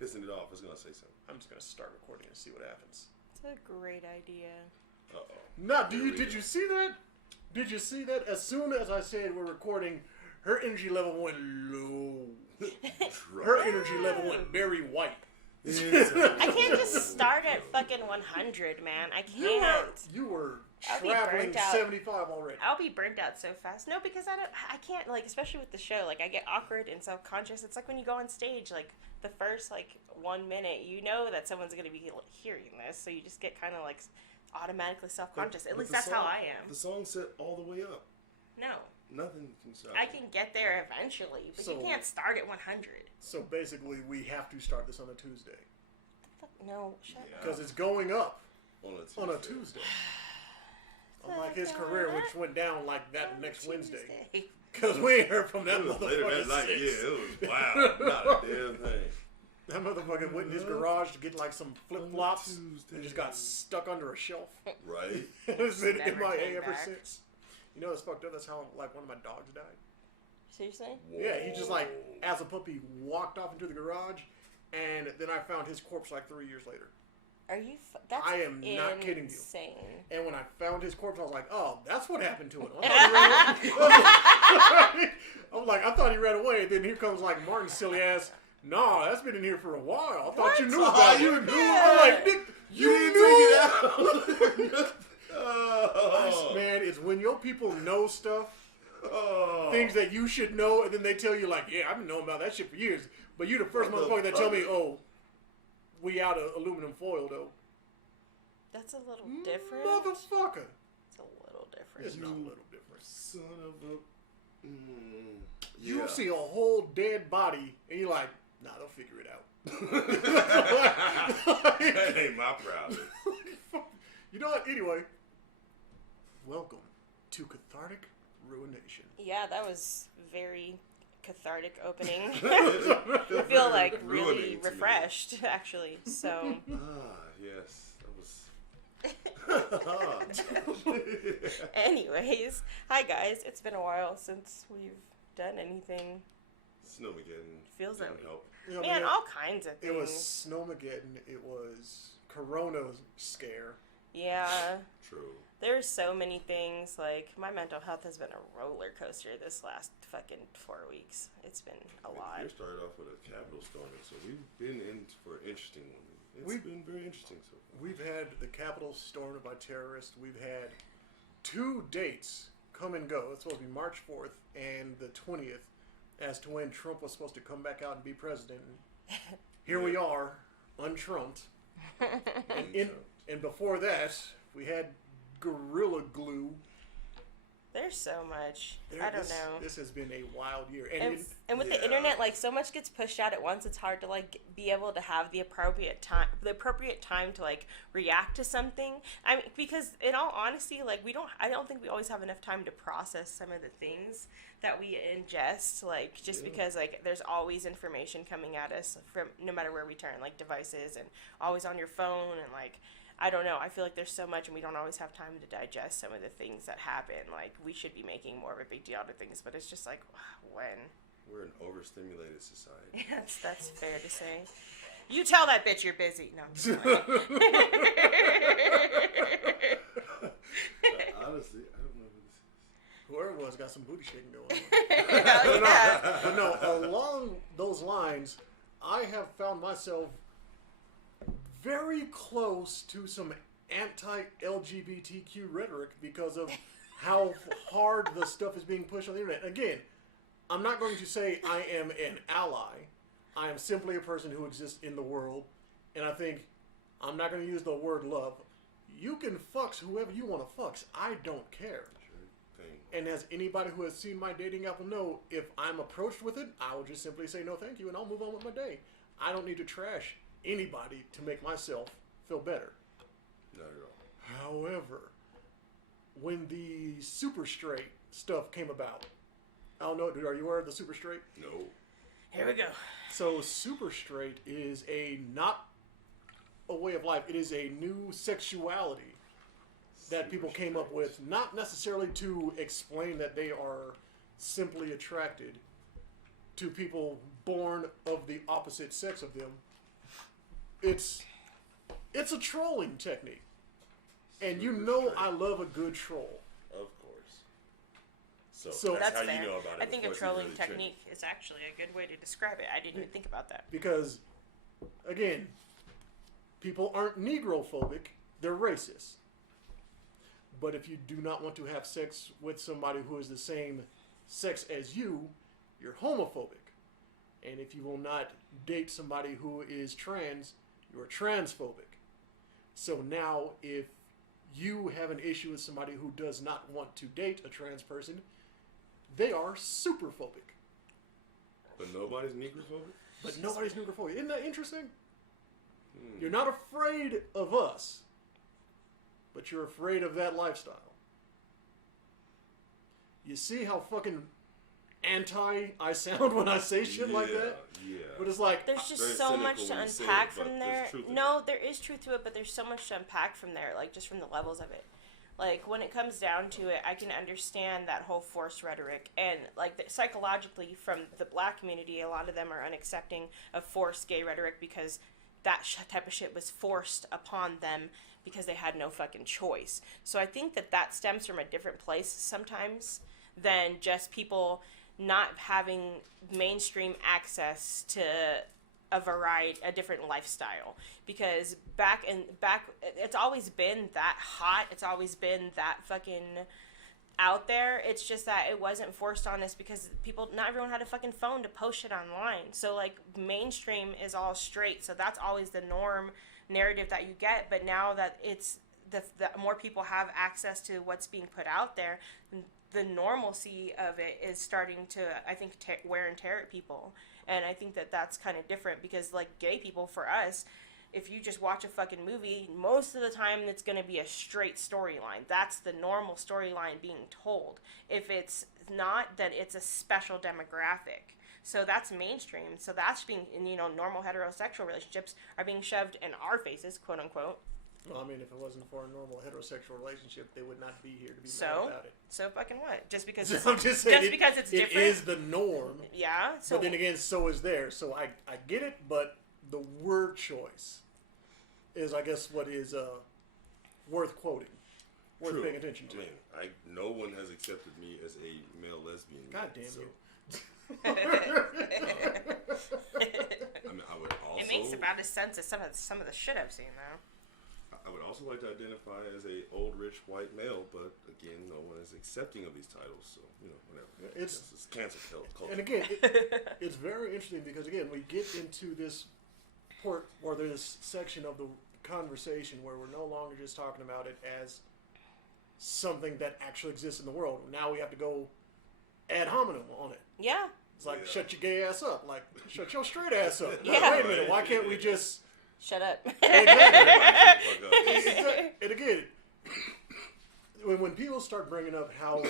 pissing it off, it's gonna say something. I'm just gonna start recording and see what happens. It's a great idea. No, did you see that? Did you see that? As soon as I said we're recording, her energy level went low. Her energy level went very white. I can't just start at fucking 100, man. I can't. You were traveling 75 already. I'll be burnt out so fast. No, because I can't, like, especially with the show, like, I get awkward and self-conscious. It's like when you go on stage, like, the first, like, 1 minute, you know that someone's going to be hearing this, so you just get kind of, like, automatically self-conscious. At least that's how I am. The song's set all the way up. No. Nothing can stop I can get there eventually, but you can't start at 100. So basically, we have to start this on a Tuesday. No, shut up. Because it's going up on a Tuesday. Unlike his career, which went down like that next Wednesday. Because we ain't heard from that motherfucker since. Yeah, it was wow. Not a damn thing. That motherfucker went in his garage to get like some flip-flops and just got stuck under a shelf. Right. It's been MIA ever since. You know, it's fucked up. That's how, like, one of my dogs died. Seriously? Whoa. Yeah, he just, like, as a puppy, walked off into the garage, and then I found his corpse, like, 3 years later. Are you... That's I am not kidding you. Insane. And when I found his corpse, I was like, oh, that's what happened to him. I'm like, I thought he ran away. Then here comes, like, Martin's silly ass. Nah, that's been in here for a while. I thought you knew about it. You knew. I'm like, Nick, you knew. Take it out. Man, it's when your people know stuff, things that you should know, and then they tell you like, yeah, I've been knowing about that shit for years. But you the first motherfucker that tell me, oh, we out of aluminum foil though. That's a little different. Motherfucker. It's a little different. It's not a little different. Son of a... You see a whole dead body, and you're like, nah, they'll figure it out. That ain't my problem. You know what? Anyway, welcome to Cathartic Ruination. Yeah, that was very cathartic opening. I feel like really refreshed, actually. So. Yes, that was. Anyways, hi guys. It's been a while since we've done anything. Snowmageddon. Feels that help. You know, man, all kinds of things. It was Snowmageddon. It was Corona scare. Yeah. True. There's so many things. Like, my mental health has been a roller coaster this last fucking 4 weeks. It's been a lot. We started off with a Capitol storming, so we've been in for an interesting one. It's been very interesting so far. We've had the Capitol stormed by terrorists. We've had 2 dates come and go. It's supposed to be March 4th and the 20th as to when Trump was supposed to come back out and be president. Here we are, untrumped. And before that, we had Gorilla Glue. There's so much. I don't know. This has been a wild year. And with the internet, like, so much gets pushed out at once. It's hard to, like, be able to have the appropriate time to, like, react to something. I mean, because in all honesty, like, I don't think we always have enough time to process some of the things that we ingest, like, just because, like, there's always information coming at us from no matter where we turn, like, devices and always on your phone and, like, I don't know. I feel like there's so much, and we don't always have time to digest some of the things that happen. Like, we should be making more of a big deal out of things, but it's just like, when? We're an overstimulated society. That's fair to say. You tell that bitch you're busy. No, I'm just honestly, I don't know who this is. Whoever it was got some booty shaking going on. But no, along those lines, I have found myself very close to some anti-LGBTQ rhetoric because of how hard the stuff is being pushed on the internet. Again, I'm not going to say I am an ally. I am simply a person who exists in the world. And I think I'm not going to use the word love. You can fucks whoever you want to fucks. I don't care. Sure thing. And as anybody who has seen my dating app will know, if I'm approached with it, I will just simply say no thank you and I'll move on with my day. I don't need to trash anybody to make myself feel better. Not at all. However, when the super straight stuff came about, I don't know, are you aware of the super straight? No. Here we go. So super straight is not a way of life. It is a new sexuality that people came up with, not necessarily to explain that they are simply attracted to people born of the opposite sex of them, it's a trolling technique. And you know I love a good troll. Of course. So that's how fair. you know about it. I think a trolling technique is actually a good way to describe it. I didn't even think about that. Because, again, people aren't Negrophobic, they're racist. But if you do not want to have sex with somebody who is the same sex as you, you're homophobic. And if you will not date somebody who is trans, you're transphobic. So now, if you have an issue with somebody who does not want to date a trans person, they are superphobic. But nobody's negrophobic? But nobody's negrophobic. Isn't that interesting? You're not afraid of us, but you're afraid of that lifestyle. You see how fucking anti I sound when I say shit like that? Yeah. But it's like... There's just so much to unpack from there. No, there is truth to it, but there's so much to unpack from there, like, just from the levels of it. Like, when it comes down to it, I can understand that whole forced rhetoric. And, like, psychologically, from the black community, a lot of them are unaccepting of forced gay rhetoric because that type of shit was forced upon them because they had no fucking choice. So I think that stems from a different place sometimes than just people not having mainstream access to a different lifestyle. Because back, it's always been that hot. It's always been that fucking out there. It's just that it wasn't forced on us because not everyone had a fucking phone to post it online. So, like, mainstream is all straight. So that's always the norm narrative that you get. But now that it's the more people have access to what's being put out there, the normalcy of it is starting to, I think, wear and tear at people. And I think that's kind of different because, like, gay people, for us, if you just watch a fucking movie, most of the time it's going to be a straight storyline. That's the normal storyline being told. If it's not, then it's a special demographic. So that's mainstream. So that's being, normal heterosexual relationships are being shoved in our faces, quote unquote. Well, I mean, if it wasn't for a normal heterosexual relationship, they would not be here to be mad about it. So fucking what? Just because I'm just saying, because it's different? It is the norm. Yeah. So, but then again, so is theirs. So I get it, but the word choice is, I guess, what is worth quoting, worth paying attention to. I mean, no one has accepted me as a male lesbian. God damn you. I mean, I would also... It makes about a sense of some of the shit I've seen, though. I would also like to identify as a old, rich, white male, but again, no one is accepting of these titles, so, whatever. It's cancel culture. And again, it's very interesting because, again, we get into this this section of the conversation where we're no longer just talking about it as something that actually exists in the world. Now we have to go ad hominem on it. Yeah. It's like, shut your gay ass up. Like, shut your straight ass up. Yeah. Wait a minute, why can't we just... Shut up. Exactly. And again, when people start bringing up how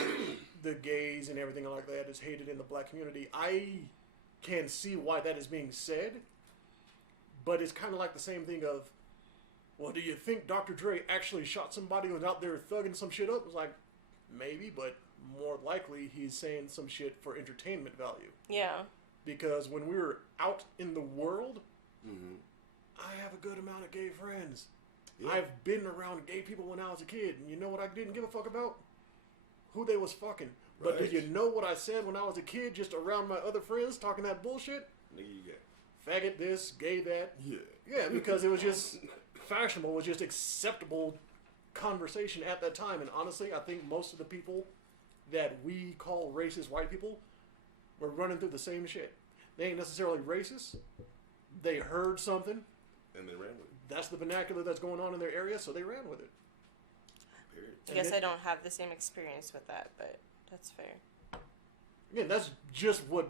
the gays and everything like that is hated in the black community, I can see why that is being said, but it's kind of like the same thing of, well, do you think Dr. Dre actually shot somebody who was out there thugging some shit up? It's like, maybe, but more likely he's saying some shit for entertainment value. Yeah. Because when we were out in the world... Mm-hmm. I have a good amount of gay friends. Yeah. I've been around gay people when I was a kid, and you know what I didn't give a fuck about? Who they was fucking. But do you know what I said when I was a kid, just around my other friends talking that bullshit? Nigga, you get faggot this, gay that. Yeah. Yeah, because it was just fashionable, it was just acceptable conversation at that time. And honestly, I think most of the people that we call racist white people were running through the same shit. They ain't necessarily racist. They heard something. And they ran with it. That's the vernacular that's going on in their area, so they ran with it. Period. I guess I don't have the same experience with that, but that's fair. Again, that's just what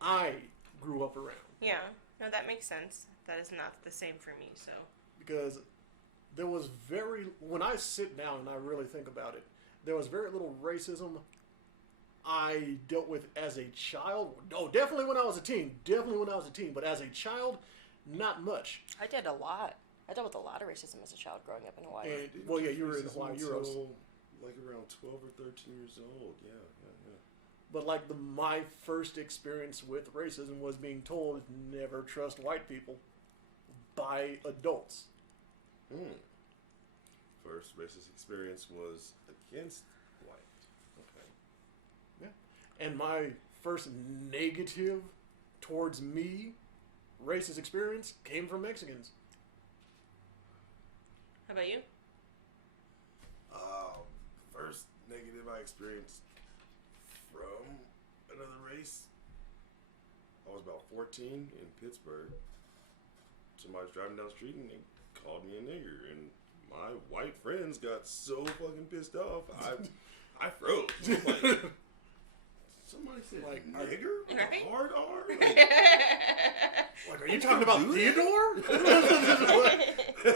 I grew up around. Yeah. No, that makes sense. That is not the same for me, so. Because there was when I sit down and I really think about it, there was very little racism I dealt with as a child. Oh, definitely when I was a teen. But as a child, not much. I did a lot. I dealt with a lot of racism as a child growing up in Hawaii. And, well, yeah, you were in Hawaii. You were like around 12 or 13 years old. Yeah. But like my first experience with racism was being told, never trust white people. by adults. First racist experience was against white. Okay. Yeah. And my first negative towards me racist experience came from Mexicans. How about you? First negative I experienced from another race. I was about 14 in Pittsburgh. Somebody's driving down the street and they called me a nigger, and my white friends got so fucking pissed off. I froze. Like, somebody said like nigger? With right? a hard R? Like, are you talking about Theodore?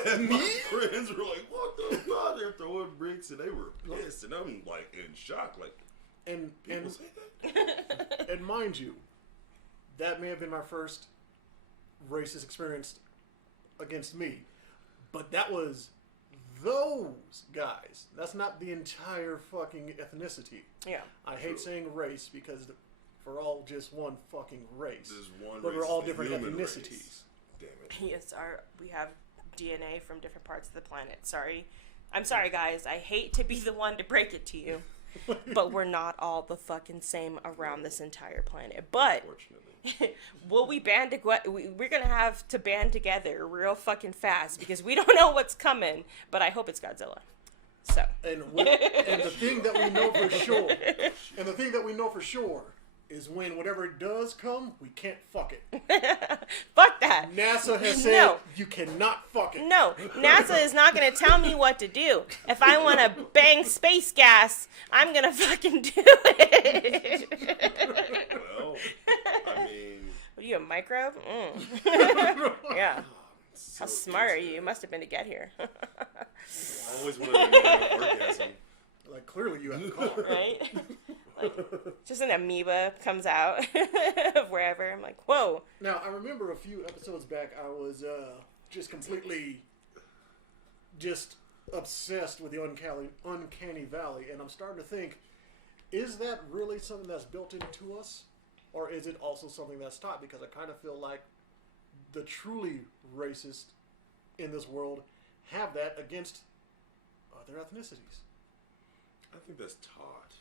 And my friends were like, what the fuck? They're throwing bricks and they were pissed, and I'm like in shock. Like, people say that? And mind you, that may have been my first racist experience against me, but that was those guys. That's not the entire fucking ethnicity. Yeah. I hate saying race because we're all just one fucking race. There's one but race, we're all the different human ethnicities. Race. Damn it. Yes, we have DNA from different parts of the planet. Sorry. I'm sorry, guys. I hate to be the one to break it to you. But we're not all the fucking same around this entire planet. But will we band together? We're gonna have to band together real fucking fast because we don't know what's coming. But I hope it's Godzilla. So. And the thing that we know for sure, is when whatever it does come, we can't fuck it. Fuck that. NASA has said you cannot fuck it. No, NASA is not going to tell me what to do. If I want to bang space gas, I'm going to fucking do it. Well, I mean... What are you, a microbe? Yeah. How smart are you? You must have been to get here. I always wanted to know an orgasm. Like, clearly you have a car. Right? Like, just an amoeba comes out of wherever. I'm like, whoa. Now, I remember a few episodes back, I was just completely obsessed with the uncanny valley, and I'm starting to think, is that really something that's built into us? Or is it also something that's taught? Because I kind of feel like the truly racist in this world have that against other ethnicities. I think that's taught.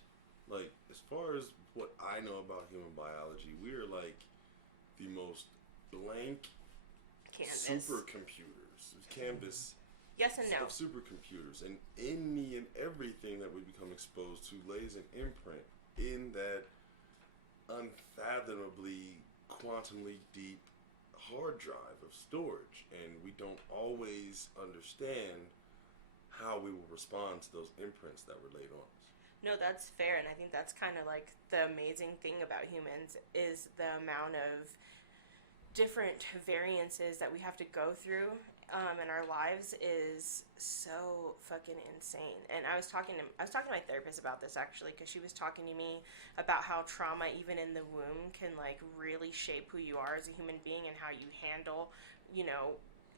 Like, as far as what I know about human biology, we are like the most blank supercomputers. Canvas. Yes and no. Of supercomputers. And any and everything that we become exposed to lays an imprint in that unfathomably, quantumly deep hard drive of storage. And we don't always understand how we will respond to those imprints that were laid on us. No, that's fair, and I think that's kind of like the amazing thing about humans is the amount of different variances that we have to go through in our lives is so fucking insane. And I was talking to my therapist about this actually, because she was talking to me about how trauma, even in the womb, can like really shape who you are as a human being and how you handle,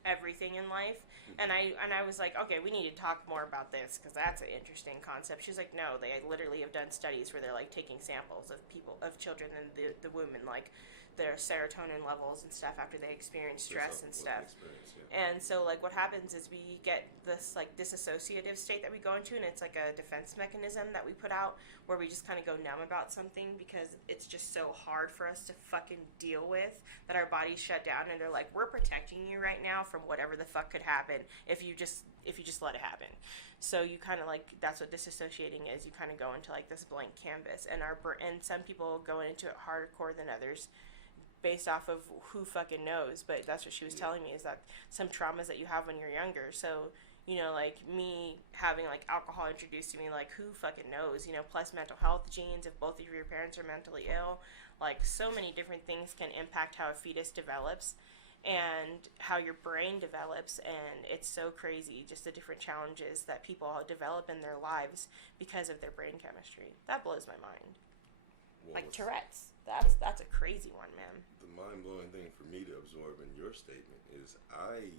everything in life. And I was like, okay, we need to talk more about this because that's an interesting concept. She's like, no, they literally have done studies where they're like taking samples of children in the womb and like their serotonin levels and stuff after they experience stress and stuff. And so like what happens is we get this like disassociative state that we go into, and it's like a defense mechanism that we put out where we just kind of go numb about something because it's just so hard for us to fucking deal with that our bodies shut down, and they're like, we're protecting you right now from whatever the fuck could happen if you just let it happen. So you kind of like, that's what disassociating is. You kind of go into like this blank canvas, and and some people go into it hardcore than others based off of who fucking knows. But that's what she was telling me, is that some traumas that you have when you're younger. So, like me having like alcohol introduced to me, like who fucking knows, plus mental health genes, if both of your parents are mentally ill, like so many different things can impact how a fetus develops and how your brain develops. And it's so crazy, just the different challenges that people develop in their lives because of their brain chemistry. That blows my mind. Well, like Tourette's. That's a crazy one, man. The mind-blowing thing for me to absorb in your statement is I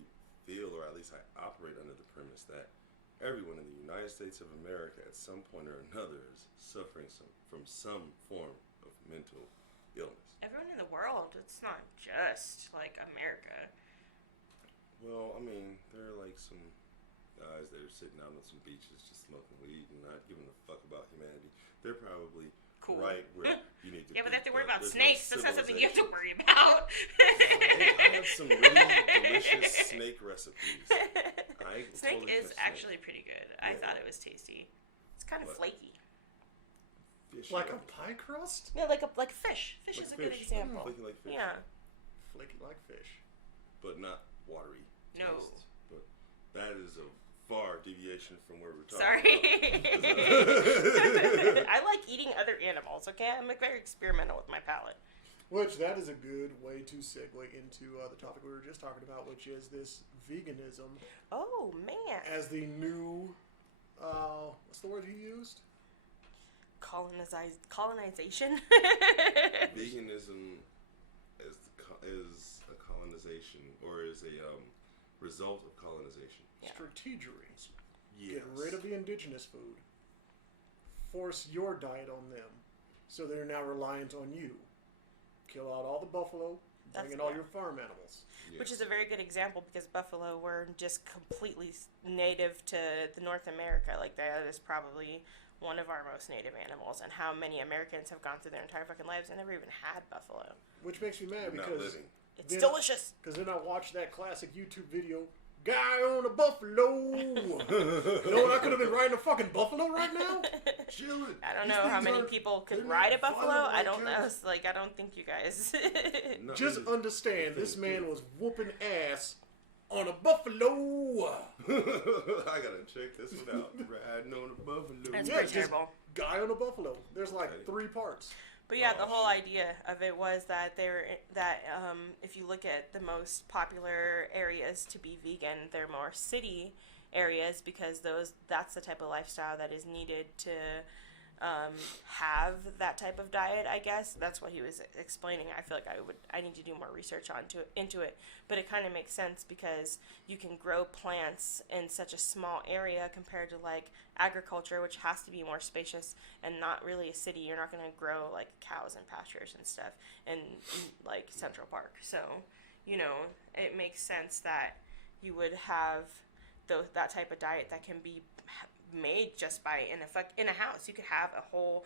feel, or at least I operate under the premise that everyone in the United States of America at some point or another is suffering from some form of mental illness. Everyone in the world. It's not just like America. Well, I mean, there are like some guys that are sitting out on some beaches just smoking weed and not giving a fuck about humanity. They're probably Cool. right where you need to Yeah, be. but they have to worry about there's snakes. no That's not something you have to civilization. worry about. I have some really delicious snake recipes. Snake totally is catch actually pretty good. I Yeah. thought it was tasty. It's kind of What? flaky. Fish, Like yeah. a pie crust? Yeah, like fish. Fish Like is a good fish. example. Flaky like fish. Yeah. Flaky like fish. But not watery. No. Taste. But that is a far deviation from where we're talking Sorry. about. I like eating other animals, okay? I'm very experimental with my palate. Which, that is a good way to segue into the topic we were just talking about, which is this veganism Oh, man. as the new, what's the word he used? Colonization? Veganism is a colonization, or is a result of colonization. Yeah. Strategery. Yes. Get rid of the indigenous food. Force your diet on them. So they're now reliant on you. Kill out all the buffalo. Bring in all yeah. your farm animals. Yes. Which is a very good example because buffalo were just completely native to the North America. Like, that is probably one of our most native animals. And how many Americans have gone through their entire fucking lives and never even had buffalo. Which makes me mad We're not because living. It's Then- delicious. then I watched that classic YouTube video. Guy on a buffalo. You know what? I could have been riding a fucking buffalo right now. Chilling. I don't These know how things many aren't- people could they're ride a not buffalo. violent I like don't know. cows. It's like, I don't think you guys. No, Just it is. understand, this Things man do. was whooping ass on a buffalo. I gotta check this one out. Riding on a buffalo. That's Yeah, pretty just- terrible. Guy on a buffalo. There's like Okay. 3 parts. But yeah, Oh, the whole shit. idea of it was that if you look at the most popular areas to be vegan, they're more city areas because that's the type of lifestyle that is needed to have that type of diet. I guess that's what he was explaining. I feel like I need to do more research into it, but it kind of makes sense because you can grow plants in such a small area compared to like agriculture, which has to be more spacious and not really a city. You're not going to grow like cows and pastures and stuff in like Central Park. So, it makes sense that you would have that type of diet that can be made just by in a house. You could have a whole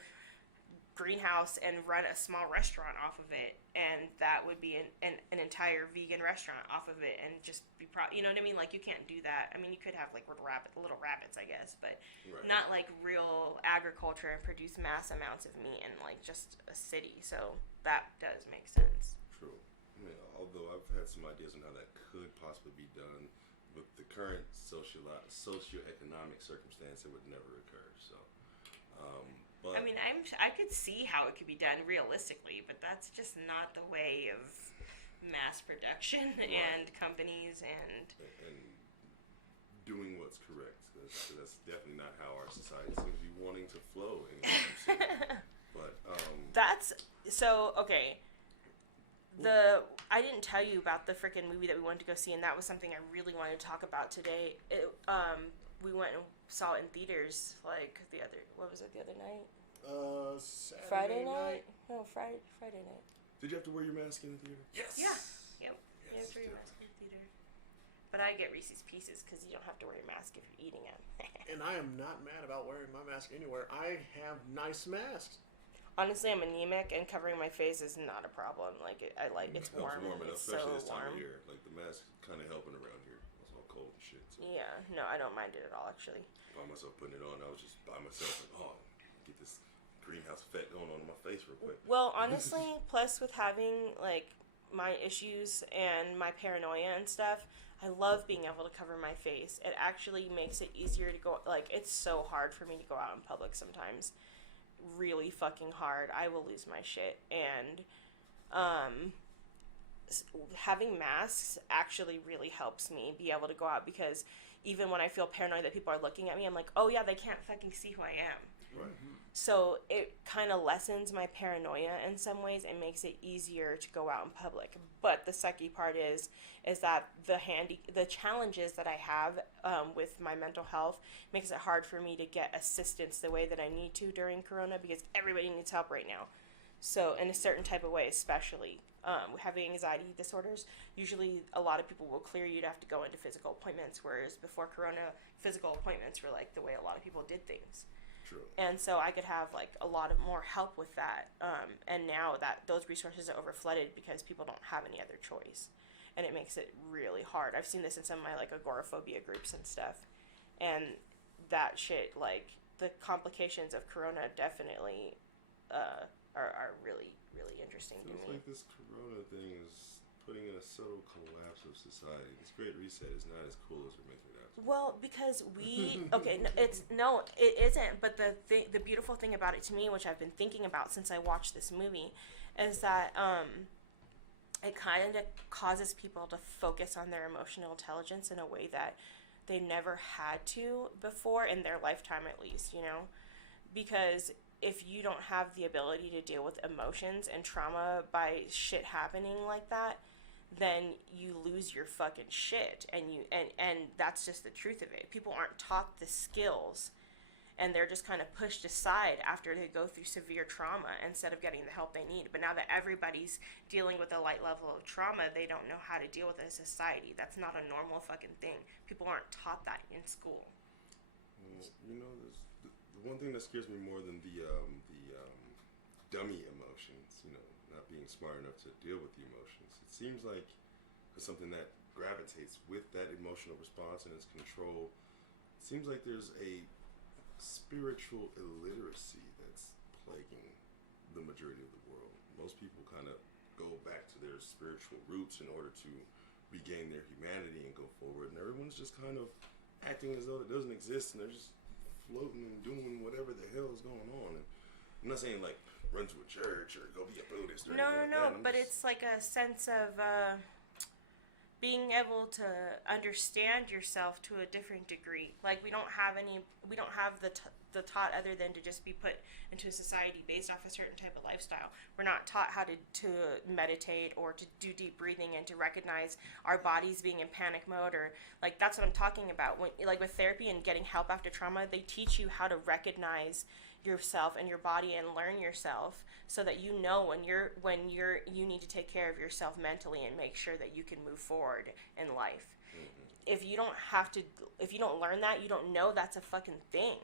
greenhouse and run a small restaurant off of it, and that would be an entire vegan restaurant off of it, and just be you know what I mean? Like, you can't do that. I mean, you could have like little rabbits, I guess, but Right. not like real agriculture and produce mass amounts of meat in like just a city. So that does make sense. True. I mean, although I've had some ideas on how that could possibly be done, with the current socioeconomic circumstance, it would never occur. So, but I mean, I could see how it could be done realistically, but that's just not the way of mass production and companies and doing what's correct. That's definitely not how our society seems to be wanting to flow anytime soon. But that's so okay. I didn't tell you about the freaking movie that we went to go see, and that was something I really wanted to talk about today. We went and saw it in theaters like the other night? Saturday Friday night? No, Friday night. did you have to wear your mask in the theater? Yes. Yeah. Yep. You Yes, have to wear your definitely. mask in the theater. But I get Reese's Pieces because you don't have to wear your mask if you're eating it. And I am not mad about wearing my mask anywhere. I have nice masks. Honestly, I'm anemic, and covering my face is not a problem. Like, it's Helps warm. enough, It's especially so this time warm. of year. Like the mask kind of helping around here. It's all cold and shit. So Yeah, no, I don't mind it at all, actually. I found myself putting it on. I was just by myself, like, get this greenhouse effect going on my face real quick. Well, honestly, plus with having, like, my issues and my paranoia and stuff, I love being able to cover my face. It actually makes it easier to go, like, it's so hard for me to go out in public sometimes. Really fucking hard. I will lose my shit. And, having masks actually really helps me be able to go out because even when I feel paranoid that people are looking at me, I'm like, oh yeah, they can't fucking see who I am. Right. So it kind of lessens my paranoia in some ways and makes it easier to go out in public. But the sucky part is that the challenges that I have with my mental health makes it hard for me to get assistance the way that I need to during Corona because everybody needs help right now. So in a certain type of way, especially having anxiety disorders, usually a lot of people will clear you to have to go into physical appointments, whereas before Corona, physical appointments were like the way a lot of people did things. True. And so I could have like a lot of more help with that. And now that those resources are overflooded because people don't have any other choice. And it makes it really hard. I've seen this in some of my like agoraphobia groups and stuff. And that shit, like the complications of Corona definitely are really, really interesting to Feels me. like this Corona thing is putting in a subtle collapse of society. This Great Reset is not as cool as we're making it out to be. Well, because it isn't. But the beautiful thing about it to me, which I've been thinking about since I watched this movie, is that it kind of causes people to focus on their emotional intelligence in a way that they never had to before in their lifetime, at least, you know, because if you don't have the ability to deal with emotions and trauma by shit happening like that, then you lose your fucking shit, and that's just the truth of it. People aren't taught the skills, and they're just kind of pushed aside after they go through severe trauma instead of getting the help they need. But now that everybody's dealing with a light level of trauma, they don't know how to deal with it in society. That's not a normal fucking thing. People aren't taught that in school. Well, you know, the one thing that scares me more than the dummy emotions, you know, not being smart enough to deal with the emotions. It seems like there's something that gravitates with that emotional response and its control. It seems like there's a spiritual illiteracy that's plaguing the majority of the world. Most people kind of go back to their spiritual roots in order to regain their humanity and go forward, and everyone's just kind of acting as though it doesn't exist, and they're just floating and doing whatever the hell is going on. And I'm not saying like run to a church or go be a Buddhist or anything like that. But it's like a sense of being able to understand yourself to a different degree. Like we don't have the taught other than to just be put into a society based off a certain type of lifestyle. We're not taught how to meditate or to do deep breathing and to recognize our bodies being in panic mode, or like that's what I'm talking about. When like with therapy and getting help after trauma, they teach you how to recognize yourself and your body and learn yourself so that you know when you need to take care of yourself mentally and make sure that you can move forward in life. Mm-hmm. If you don't learn that, you don't know that's a fucking thing.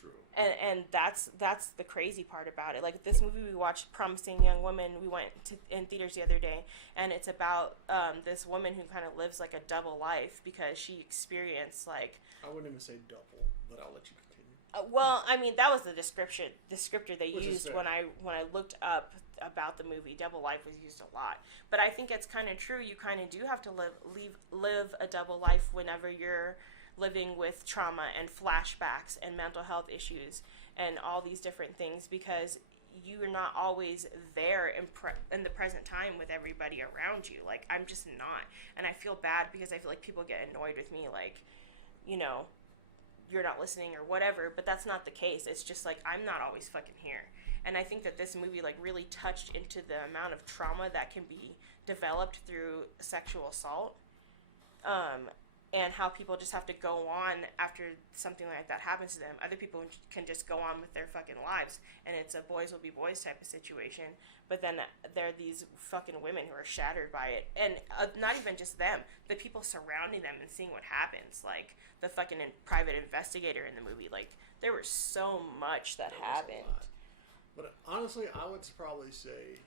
True. And that's the crazy part about it. Like this movie we watched, Promising Young Woman, we went to in theaters the other day, and it's about this woman who kind of lives like a double life because she experienced like, I wouldn't even say double, but I'll let you continue. Well, I mean that was the descriptor they used when I looked up about the movie. Double life was used a lot, but I think it's kind of true. You kind of do have to live a double life whenever you're living with trauma and flashbacks and mental health issues and all these different things, because you're not always there in the present time with everybody around you. Like I'm just not, and I feel bad because I feel like people get annoyed with me, like, you know, you're not listening or whatever, but that's not the case. It's just like I'm not always fucking here. And I think that this movie like really touched into the amount of trauma that can be developed through sexual assault, and how people just have to go on after something like that happens to them. Other people can just go on with their fucking lives, and it's a boys will be boys type of situation. But then there are these fucking women who are shattered by it, and not even just them, the people surrounding them and seeing what happens, like the fucking private investigator in the movie. Like there was so much that happened. But honestly, I would probably say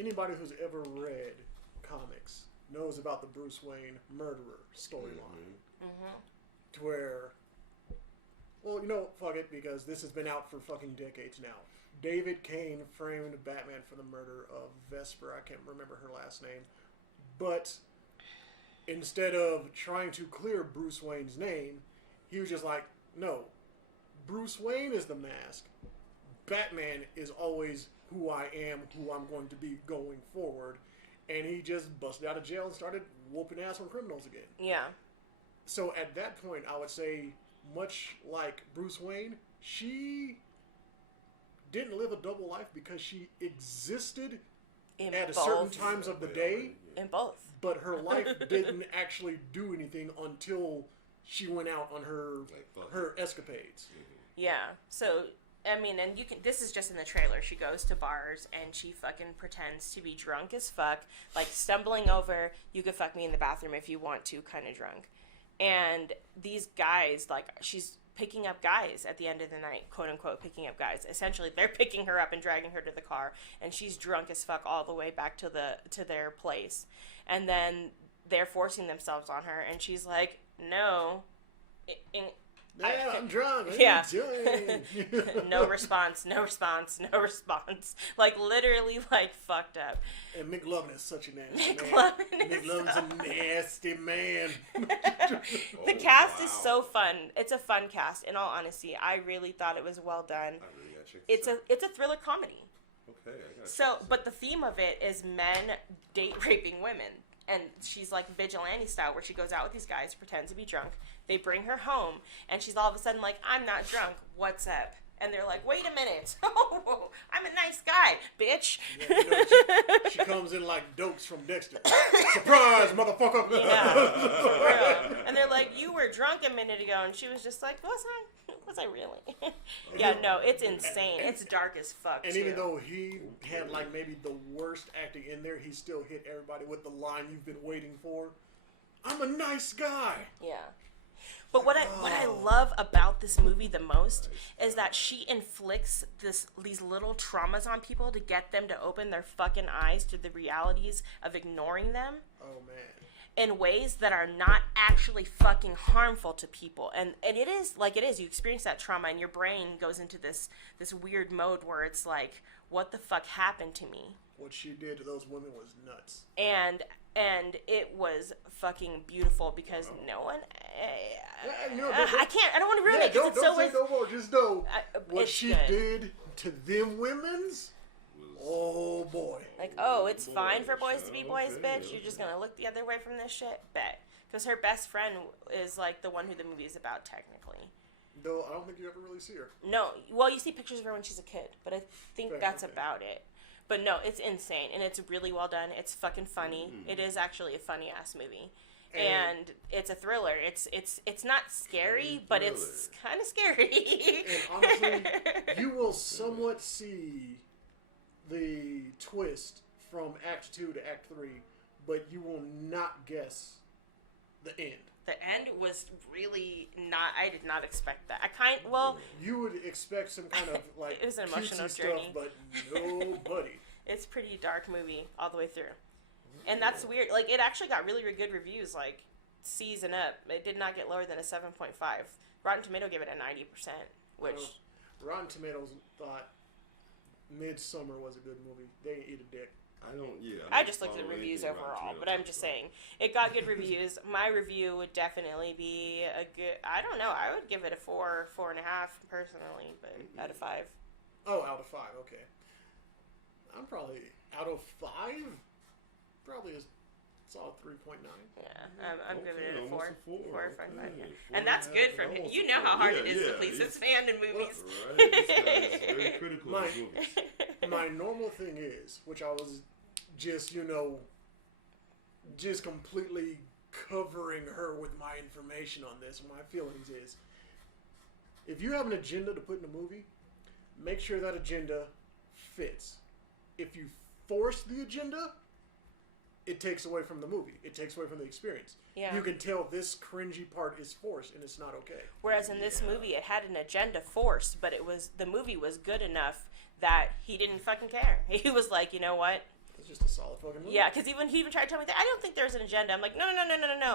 anybody who's ever read comics knows about the Bruce Wayne murderer storyline. Mm-hmm. To where, well, you know, fuck it, because this has been out for fucking decades now. David Kane framed Batman for the murder of Vesper. I can't remember her last name. But instead of trying to clear Bruce Wayne's name, he was just like, no, Bruce Wayne is the mask. Batman is always who I am, who I'm going to be going forward. And he just busted out of jail and started whooping ass on criminals again. Yeah. So at that point, I would say, much like Bruce Wayne, she didn't live a double life because she existed at certain times of the day. In both. But her life didn't actually do anything until she went out on her escapades. Yeah. So I mean, and you can. This is just in the trailer. She goes to bars and she fucking pretends to be drunk as fuck, like stumbling over. You could fuck me in the bathroom if you want to, kind of drunk. And these guys, like, she's picking up guys at the end of the night, quote unquote, picking up guys. Essentially, they're picking her up and dragging her to the car, and she's drunk as fuck all the way back to their place. And then they're forcing themselves on her, and she's like, "No." Yeah, I'm drunk. Yeah. No response. Like, literally, like, fucked up. And McLovin is such a nasty man. McLovin's a nasty man. The cast is so fun. It's a fun cast. In all honesty, I really thought it was well done. I really gotta check this out. It's a thriller comedy. Okay, I gotta So, check this but out. the theme of it is men date raping women. And she's like vigilante style, where she goes out with these guys, pretends to be drunk. They bring her home, and she's all of a sudden like, "I'm not drunk. What's up?" And they're like, "Wait a minute. Oh, I'm a nice guy, bitch." Yeah, she comes in like Dokes from Dexter. Surprise, motherfucker! Yeah, for real. And they're like, "You were drunk a minute ago," and she was just like, "Was I? Was I really?" Yeah, no, it's insane. It's dark as fuck. And too. even though he had like maybe the worst acting in there, he still hit everybody with the line you've been waiting for. I'm a nice guy. Yeah. But what I love about this movie the most is that she inflicts these little traumas on people to get them to open their fucking eyes to the realities of ignoring them. Oh man. In ways that are not actually fucking harmful to people. And it is like it is. You experience that trauma and your brain goes into this weird mode where it's like, what the fuck happened to me? What she did to those women was nuts. And it was fucking beautiful because no one... I can't. I don't want to ruin it because it's so... Don't say no more. Just know what she good. did to them women's... Oh boy. Like, oh, it's fine for boys to be boys, bitch. You're just gonna look the other way from this shit? Bet. Because her best friend is, like, the one who the movie is about, technically. No, I don't think you ever really see her. No. Well, you see pictures of her when she's a kid, but I think that's about it. But no, it's insane, and it's really well done. It's fucking funny. It is actually a funny-ass movie. And it's a thriller. It's not scary, but it's kind of scary. And honestly, you will somewhat see the twist from Act 2 to Act 3, but you will not guess the end. The end was really not... I did not expect that. You would expect some kind of, like, it was an emotional cutesy journey. stuff, but nobody. It's a pretty dark movie all the way through. And that's weird. Like, it actually got really good reviews, like, C's and up. It did not get lower than a 7.5. Rotten Tomato gave it a 90%, which... Rotten Tomatoes thought Midsummer was a good movie. They ain't eat a dick. I just looked at the reviews overall, but I'm just saying. It got good reviews. My review would definitely be a good... I don't know. I would give it a 4, 4.5, personally, but out of 5. Oh, out of 5, okay. I'm probably... Out of 5? Probably a solid 3.9. Yeah, I'm giving it a 4. 4 or 5. Okay. And that's good for him. You know how hard it is to please his fan in movies. Right. This guy is very critical of movies. My normal thing is, which I was just, just completely covering her with my information on this, my feelings is, if you have an agenda to put in a movie, make sure that agenda fits. If you force the agenda, it takes away from the movie. It takes away from the experience. Yeah. You can tell this cringy part is forced, and it's not okay. Whereas in this movie, it had an agenda forced, but the movie was good enough that he didn't fucking care. He was like, you know what? It's just a solid fucking movie. Yeah, because he even tried to tell me that I don't think there's an agenda. I'm like, no.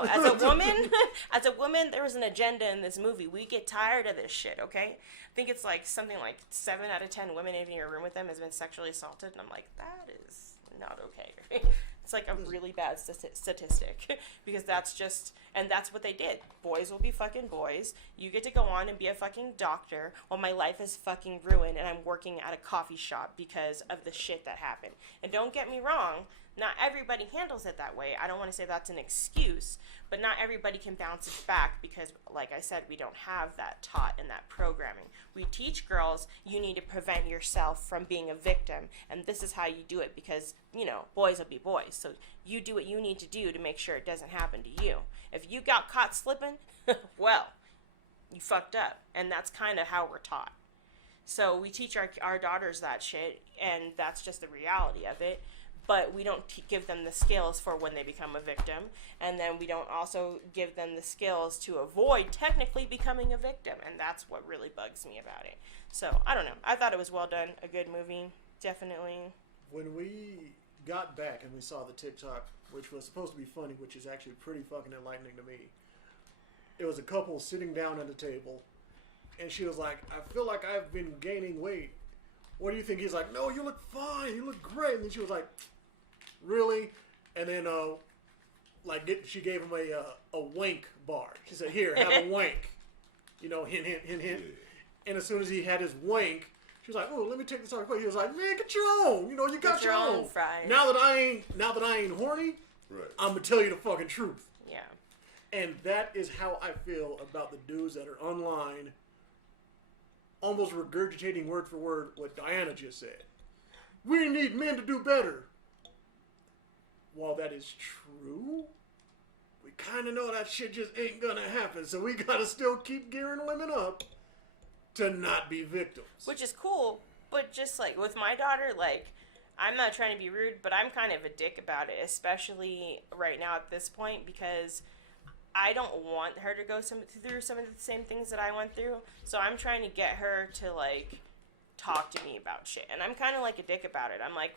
As a woman, there was an agenda in this movie. We get tired of this shit, okay? I think it's like something like 7 out of 10 women in your room with them has been sexually assaulted, and I'm like, that is not okay. It's like a really bad statistic because that's what they did. Boys will be fucking boys. You get to go on and be a fucking doctor while my life is fucking ruined and I'm working at a coffee shop because of the shit that happened. And don't get me wrong, not everybody handles it that way. I don't want to say that's an excuse, but not everybody can bounce it back because, like I said, we don't have that taught in that programming. We teach girls you need to prevent yourself from being a victim, and this is how you do it because, boys will be boys. So you do what you need to do to make sure it doesn't happen to you. If you got caught slipping, well, you fucked up, and that's kind of how we're taught. So we teach our daughters that shit, and that's just the reality of it. But we don't give them the skills for when they become a victim, and then we don't also give them the skills to avoid technically becoming a victim, and that's what really bugs me about it. So, I don't know. I thought it was well done. A good movie. Definitely. When we got back and we saw the TikTok, which was supposed to be funny, which is actually pretty fucking enlightening to me, it was a couple sitting down at a table, and she was like, I feel like I've been gaining weight. What do you think? He's like, no, you look fine. You look great. And then she was like, really? And then, she gave him a wank bar. She said, here, have a wank. You know, hint, hint, hint, hint. And as soon as he had his wank, she was like, oh, let me take this off. He was like, man, get your own. You know, you got your own. Fries. Now that I ain't horny, Right. I'm going to tell you the fucking truth. Yeah. And that is how I feel about the dudes that are online almost regurgitating word for word what Diana just said. We need men to do better. While that is true, we kind of know that shit just ain't gonna happen. So we gotta still keep gearing women up to not be victims. Which is cool, but just like with my daughter, like, I'm not trying to be rude, but I'm kind of a dick about it, especially right now at this point, because I don't want her to go through some of the same things that I went through. So I'm trying to get her to, like, talk to me about shit. And I'm kind of like a dick about it. I'm like,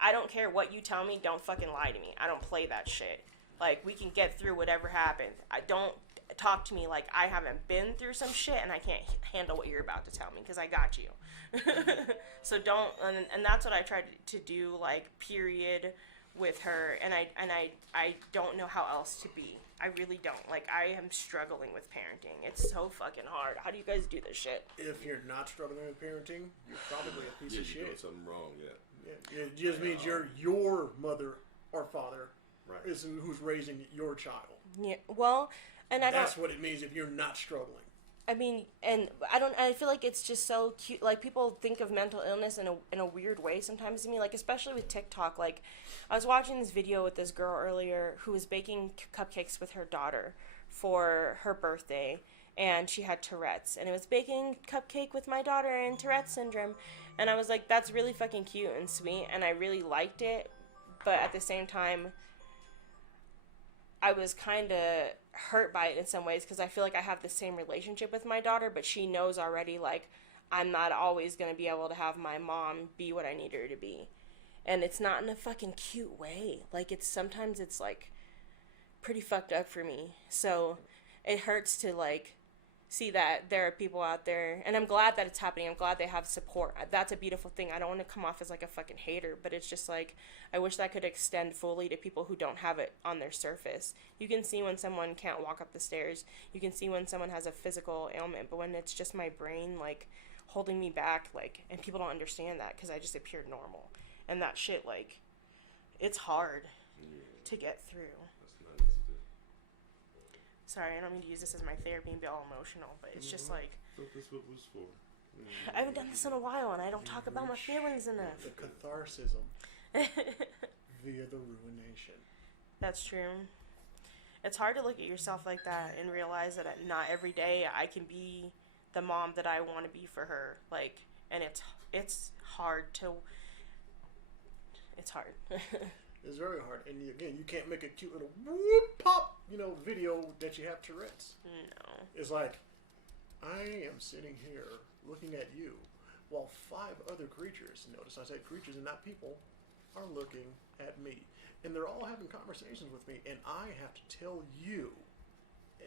I don't care what you tell me. Don't fucking lie to me. I don't play that shit. Like, we can get through whatever happened. I don't talk to me like I haven't been through some shit and I can't handle what you're about to tell me, because I got you. So don't, and that's what I tried to do, like, period, with her. And I don't know how else to be. I really don't. Like, I am struggling with parenting. It's so fucking hard. How do you guys do this shit? If you're not struggling with parenting, you're probably a piece of shit. You're doing something wrong, Yeah, it just means your mother or father right. is who's raising your child. Yeah, well, and That's what it means if you're not struggling. I mean, and I feel like it's just so cute. Like, people think of mental illness in a weird way sometimes to me, like, especially with TikTok. Like, I was watching this video with this girl earlier who was baking cupcakes with her daughter for her birthday, and she had Tourette's, and it was baking cupcake with my daughter and Tourette's syndrome, and I was like, that's really fucking cute and sweet, and I really liked it, but at the same time, I was kind of hurt by it in some ways, because I feel like I have the same relationship with my daughter, but she knows already, like, I'm not always going to be able to have my mom be what I need her to be. And it's not in a fucking cute way. Like, sometimes it's, like, pretty fucked up for me. So it hurts to, like, see that there are people out there, and I'm glad that it's happening. I'm glad they have support. That's a beautiful thing. I don't want to come off as, like, a fucking hater, but it's just, like, I wish that could extend fully to people who don't have it on their surface. You can see when someone can't walk up the stairs. You can see when someone has a physical ailment, but when it's just my brain, like, holding me back, like, and people don't understand that because I just appeared normal. And that shit, like, it's hard to get through. That's not easy to do. Sorry, I don't mean to use this as my therapy and be all emotional, but it's just like, That's what it was for. I haven't done this in a while, and I don't talk about my feelings enough. The catharsism via the ruination. That's true. It's hard to look at yourself like that and realize that not every day I can be the mom that I want to be for her. Like, and it's hard to. It's hard. It's very hard, and again, you can't make a cute little whoop pop, video that you have Tourette's. No. It's like, I am sitting here looking at you, while 5 other creatures, notice I said creatures and not people, are looking at me, and they're all having conversations with me, and I have to tell you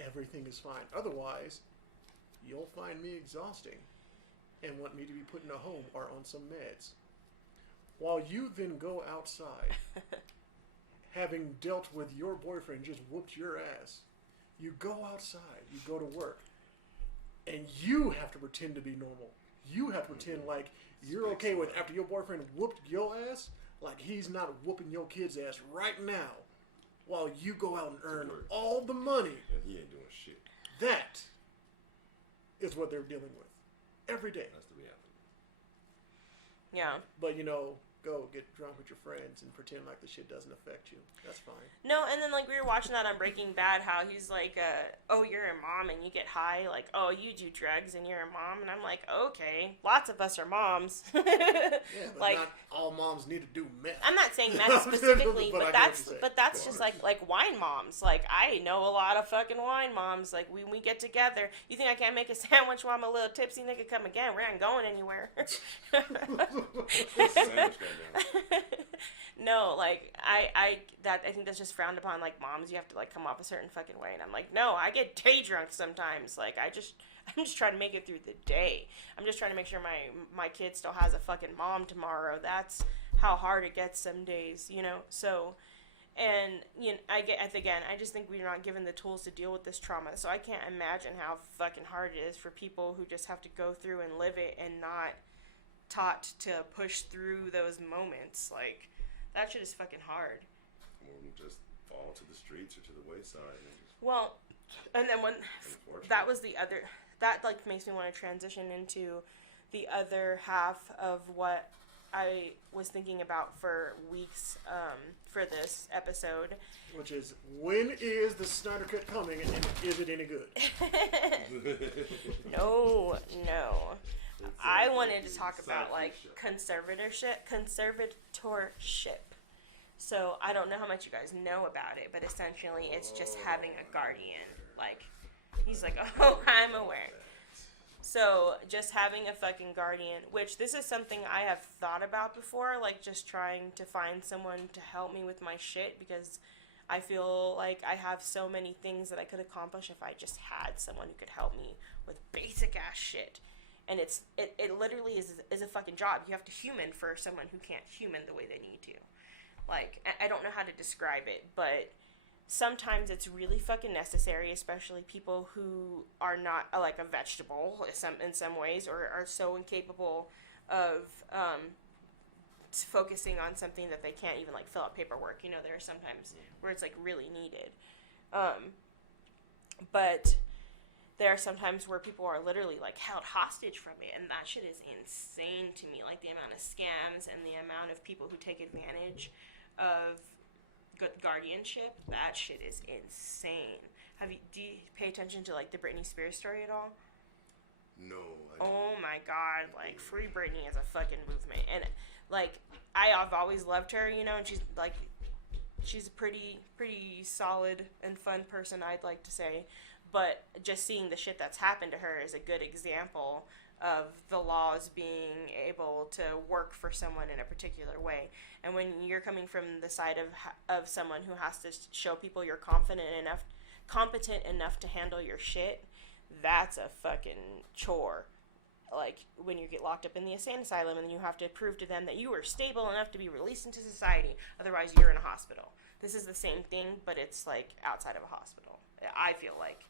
everything is fine. Otherwise, you'll find me exhausting and want me to be put in a home or on some meds. While you then go outside, having dealt with your boyfriend just whooped your ass, you go outside, you go to work, and you have to pretend to be normal. You have to pretend like you're okay with after your boyfriend whooped your ass, like he's not whooping your kid's ass right now, while you go out and earn all the money. And he ain't doing shit. That is what they're dealing with every day. That's the reality. Yeah. But go get drunk with your friends and pretend like the shit doesn't affect you. That's fine. No, and then, like, we were watching that on Breaking Bad, how he's like, oh, you're a mom and you get high. Like, oh, you do drugs and you're a mom. And I'm like, okay, lots of us are moms. Yeah, but like, not all moms need to do meth. I'm not saying meth specifically, but but that's just like wine moms. Like, I know a lot of fucking wine moms. Like, when we get together, you think I can't make a sandwich while I'm a little tipsy? Nigga, come again. We ain't going anywhere. No, like, I think that's just frowned upon. Like, moms, you have to, like, come off a certain fucking way. And I'm like, no, I get day drunk sometimes. Like, I'm just trying to make it through the day. I'm just trying to make sure my kid still has a fucking mom tomorrow. That's how hard it gets some days, you know? So, and, you know, I just think we're not given the tools to deal with this trauma. So I can't imagine how fucking hard it is for people who just have to go through and live it and not taught to push through those moments. Like, that shit is fucking hard. Or just fall to the streets or to the wayside. Well, and then when that was the other, that, like, makes me want to transition into the other half of what I was thinking about for weeks for this episode. Which is, when is the Snyder Cut coming and is it any good? No. I wanted to talk about, like, conservatorship. So I don't know how much you guys know about it, but essentially it's just having a guardian. Like, he's like, oh, I'm aware. So just having a fucking guardian, which this is something I have thought about before, like, just trying to find someone to help me with my shit, because I feel like I have so many things that I could accomplish if I just had someone who could help me with basic ass shit. And it literally is a fucking job. You have to human for someone who can't human the way they need to. Like, I don't know how to describe it, but sometimes it's really fucking necessary, especially people who are not, like, a vegetable in some ways, or are so incapable of focusing on something that they can't even, like, fill out paperwork. You know, there are sometimes where it's, like, really needed. But there are sometimes where people are literally, like, held hostage from it, and that shit is insane to me. Like, the amount of scams and the amount of people who take advantage of guardianship, that shit is insane. Do you pay attention to, like, the Britney Spears story at all? No. Oh my god, like, Free Britney is a fucking movement. And, like, I've always loved her, you know, and she's a pretty solid and fun person, I'd like to say. But just seeing the shit that's happened to her is a good example of the laws being able to work for someone in a particular way. And when you're coming from the side of someone who has to show people you're competent enough to handle your shit, that's a fucking chore. Like, when you get locked up in the insane asylum and you have to prove to them that you are stable enough to be released into society, otherwise you're in a hospital. This is the same thing, but it's, like, outside of a hospital, I feel like.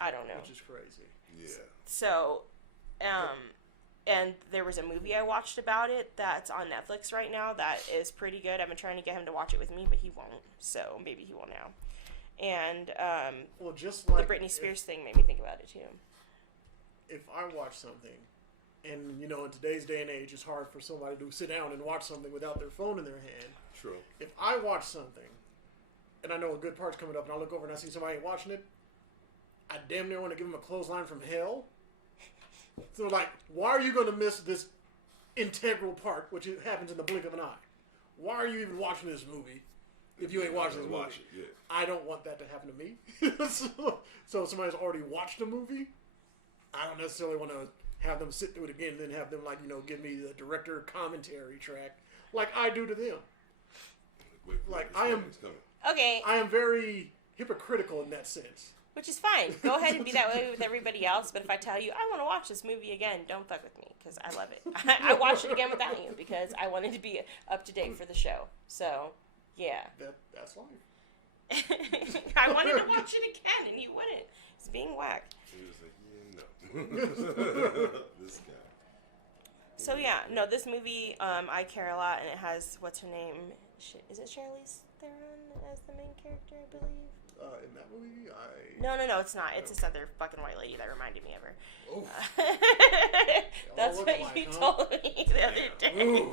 I don't know. Which is crazy. Yeah. So, and there was a movie I watched about it that's on Netflix right now that is pretty good. I've been trying to get him to watch it with me, but he won't. So maybe he will now. And well, just like the Britney Spears thing made me think about it too. If I watch something, and, you know, in today's day and age, it's hard for somebody to sit down and watch something without their phone in their hand. True. If I watch something, and I know a good part's coming up, and I look over and I see somebody watching it, I damn near want to give them a clothesline from hell. So, like, why are you going to miss this integral part, which happens in the blink of an eye? Why are you even watching this movie if you ain't watching this movie? Yeah. I don't want that to happen to me. So if somebody's already watched a movie, I don't necessarily want to have them sit through it again and then have them, like, you know, give me the director commentary track like I do to them. Like, I am very hypocritical in that sense. Which is fine. Go ahead and be that way with everybody else. But if I tell you, I want to watch this movie again, don't fuck with me, because I love it. I watched it again without you because I wanted to be up to date for the show. So, yeah. That's life. I wanted to watch it again, and you wouldn't. It's being whack. He was like, yeah, no. This guy. So, yeah. No, this movie, I care a lot, and it has, what's her name? Is it Charlize Theron as the main character, I believe? in that movie? No, it's not. It's this other fucking white lady that reminded me of her. Oh. That's what you told me the other day.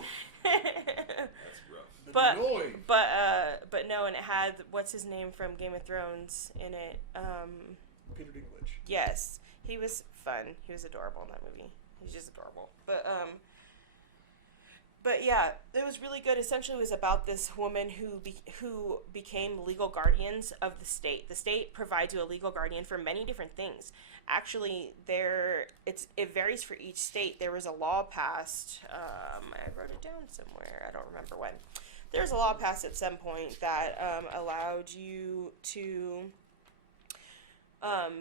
That's rough. But no, and it had what's his name from Game of Thrones in it. Peter Dinklage. Yes, he was fun. He was adorable in that movie. He's just adorable. But yeah, it was really good. Essentially, it was about this woman who became legal guardians of the state. The state provides you a legal guardian for many different things. Actually, it varies for each state. There was a law passed. I wrote it down somewhere. I don't remember when. There's a law passed at some point that allowed you to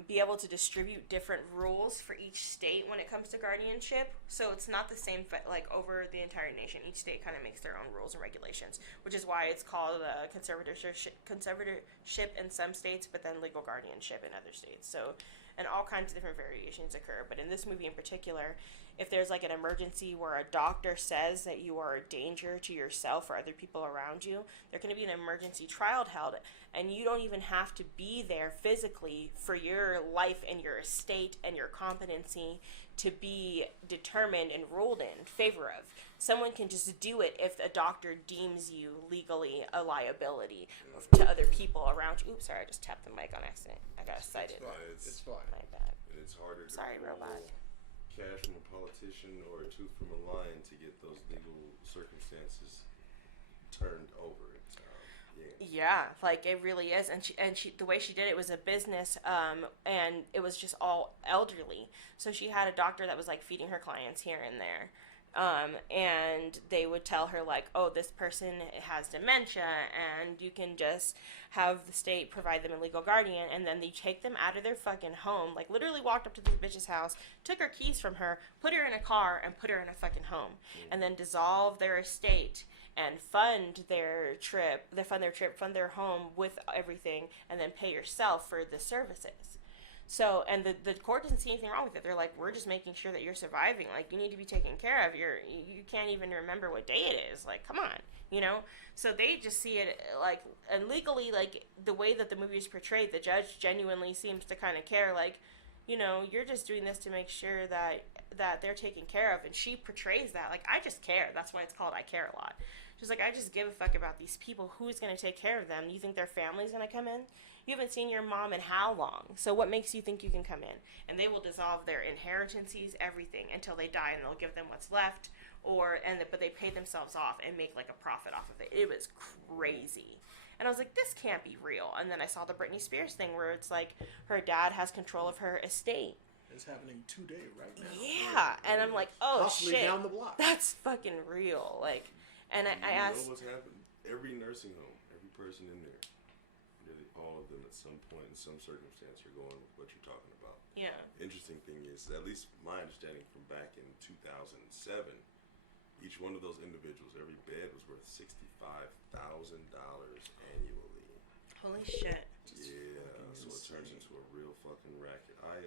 be able to distribute different rules for each state when it comes to guardianship. So it's not the same like over the entire nation. Each state kind of makes their own rules and regulations, which is why it's called conservatorship in some states, but then legal guardianship in other states. So, and all kinds of different variations occur. But in this movie in particular, if there's like an emergency where a doctor says that you are a danger to yourself or other people around you, there can be an emergency trial held, and you don't even have to be there physically for your life and your estate and your competency to be determined and ruled in favor of. Someone can just do it if a doctor deems you legally a liability to other people around you. Oops, sorry, I just tapped the mic on accident. I got excited. It's fine. My bad. It's harder to Sorry, robot. cash from a politician or a tooth from a lion to get those legal circumstances turned over. Yeah, like it really is, and she the way she did it was a business, and it was just all elderly. So she had a doctor that was like feeding her clients here and there, and they would tell her like, oh, this person has dementia, and you can just have the state provide them a legal guardian, and then they take them out of their fucking home, like literally walked up to this bitch's house, took her keys from her, put her in a car, and put her in a fucking home, and then dissolve their estate and fund their home with everything, and then pay yourself for the services. So, and the court doesn't see anything wrong with it. They're like, we're just making sure that you're surviving. Like, you need to be taken care of. You can't even remember what day it is. Like, come on, you know? So they just see it, like, and legally, like, the way that the movie is portrayed, the judge genuinely seems to kind of care, like, you know, you're just doing this to make sure that they're taken care of. And she portrays that, like, I just care. That's why it's called I Care a Lot. She's like, I just give a fuck about these people. Who's going to take care of them? You think their family's going to come in? You haven't seen your mom in how long? So what makes you think you can come in? And they will dissolve their inheritances, everything, until they die, and they'll give them what's left, but they pay themselves off and make like a profit off of it. It was crazy. And I was like, this can't be real. And then I saw the Britney Spears thing where it's like her dad has control of her estate. It's happening today, right now. Yeah. And I'm like, oh, possibly shit. Down the block. That's fucking real. Like, and I asked. You know what's happened? Every nursing home, every person in there, nearly all of them at some point in some circumstance are going with what you're talking about. Yeah. Interesting thing is, at least my understanding from back in 2007, each one of those individuals, every bed was worth $65,000 annually. Holy shit. Yeah, so it turns into a real fucking racket. I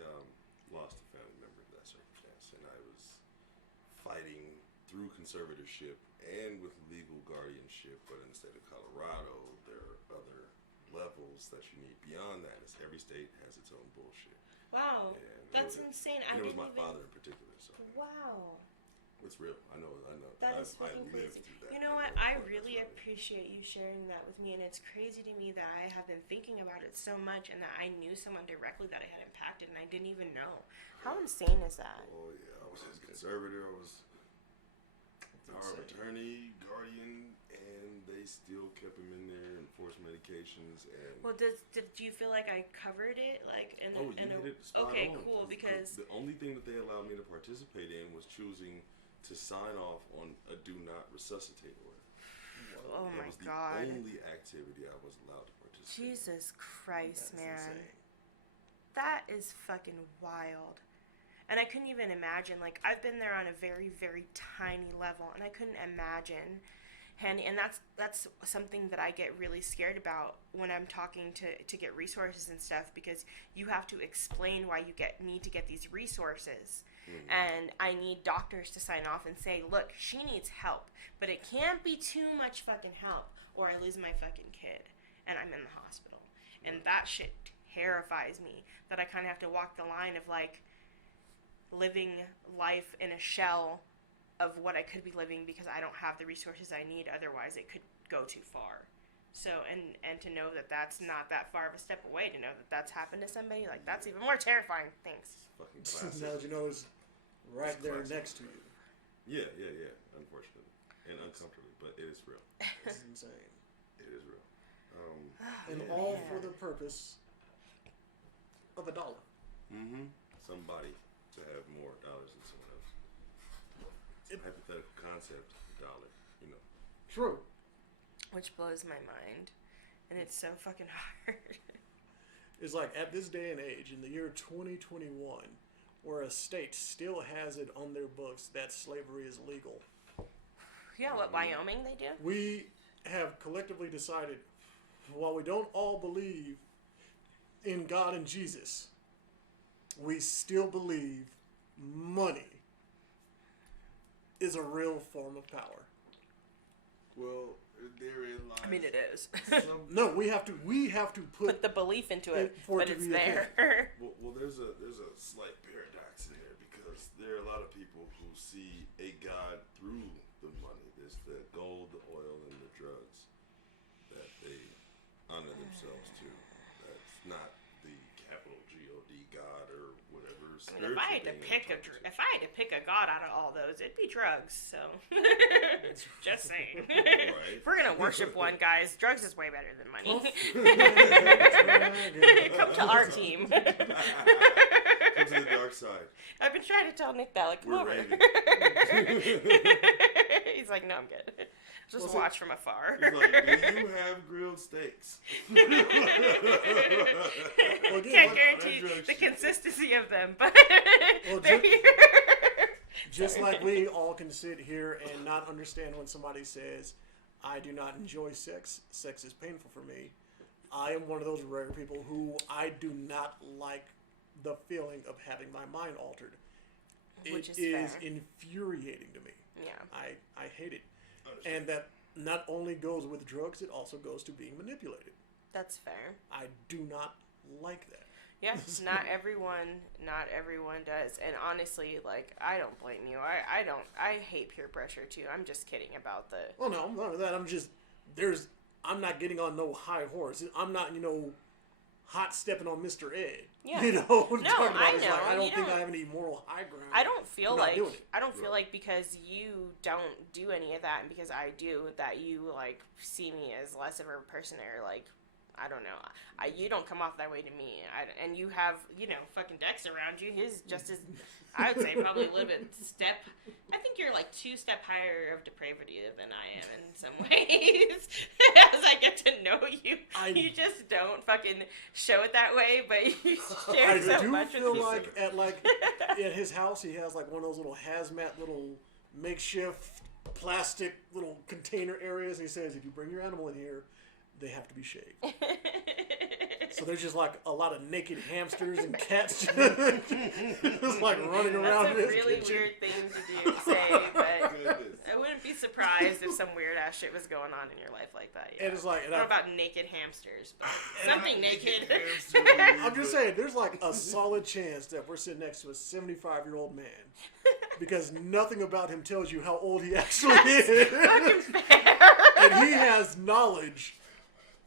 lost a family member in that circumstance, and I was fighting through conservatorship and with legal guardianship, but in the state of Colorado, there are other levels that you need beyond that. As every state has its own bullshit. Wow, that's insane. And it was my father in particular. So wow, it's real. I know. That is fucking crazy. You know what? I really appreciate you sharing that with me, and it's crazy to me that I have been thinking about it so much, and that I knew someone directly that I had impacted, and I didn't even know. How insane is that? Oh yeah, I was his conservator. I was power of attorney, guardian, and they still kept him in there and forced medications. And well, did you feel like I covered it, like in hit it spot okay, on. cool, because the only thing that they allowed me to participate in was choosing to sign off on a do not resuscitate order. Oh my God! God! The only activity I was allowed to participate. Jesus Christ, man, insane. That is fucking wild. And I couldn't even imagine, like, I've been there on a very, very tiny level, and I couldn't imagine, and that's something that I get really scared about when I'm talking to get resources and stuff, because you have to explain why you need to get these resources, and I need doctors to sign off and say, look, she needs help, but it can't be too much fucking help, or I lose my fucking kid, and I'm in the hospital. And that shit terrifies me. That I kind of have to walk the line of, like, living life in a shell of what I could be living because I don't have the resources I need. Otherwise, it could go too far. So, and to know that that's not that far of a step away, to know that that's happened to somebody, like, that's even more terrifying. Thanks. Fucking classic. Now that you know it's right It's there classic. next to you. Yeah. Unfortunately. And uncomfortably, but it is real. It's insane. It is real. And all for the purpose of $1. Mm-hmm. Somebody to have more dollars than someone else. It's a hypothetical concept, dollar, you know. True. Which blows my mind. And it's so fucking hard. It's like, at this day and age, in the year 2021, where a state still has it on their books that slavery is legal. Yeah, what, Wyoming they do? We have collectively decided, while we don't all believe in God and Jesus, we still believe money is a real form of power. Well, therein lies. I mean, it is. No, we have to Put the belief into it, for but it to it's be a thing. there. Well, there's a slight paradox there because there are a lot of people who see a God through the money. There's the gold, the oil, and the drugs that they honor themselves to. That's not the capital G-O-D God or whatever. I mean, if I had to pick a god out of all those, it'd be drugs. So, just saying. Right. If we're gonna worship one, guys, drugs is way better than money. Come to our team. Come to the dark side. I've been trying to tell Nick that, like, come We're over. ready. He's like, no, I'm good. Just watch from afar. He's like, do you have grilled steaks? Well, again, Can't like, guarantee that drug the shit. consistency of them, but Well, they're ju- here. just like we all can sit here and not understand when somebody says, I do not enjoy sex. Sex is painful for me. I am one of those rare people who I do not like the feeling of having my mind altered. Which It is is fair. infuriating to me. Yeah. I hate it. And that not only goes with drugs, it also goes to being manipulated. That's fair. I do not like that. Yeah, not everyone does. And honestly, like, I don't blame you. I hate peer pressure too. I'm just kidding about the... Oh no, none of that. I'm not getting on no high horse. I'm not, hot stepping on Mr. Ed. Yeah. What I'm No, talking about I is know. like, I don't You think don't- I have any moral high ground. I don't feel for not like doing it. like because you don't do any of that and because I do that you like see me as less of a person or like I don't know. You don't come off that way to me. And you have, fucking Dex around you. He's just as, I would say, probably a little bit I think you're like 2 steps higher of depravity than I am in some ways. As I get to know you, you just don't fucking show it that way, but you share I so do much feel with me. at his house, he has like one of those little hazmat little makeshift plastic little container areas. And he says, if you bring your animal in here, they have to be shaved. So there's just like a lot of naked hamsters and cats just like running around That's in a his really kitchen. weird thing to say, but Goodness. I wouldn't be surprised if some weird ass shit was going on in your life like that. Yeah. And it's like, I don't know about naked hamsters, but something naked. I'm just saying, there's like a solid chance that we're sitting next to a 75-year-old man because nothing about him tells you how old he actually is. And he has knowledge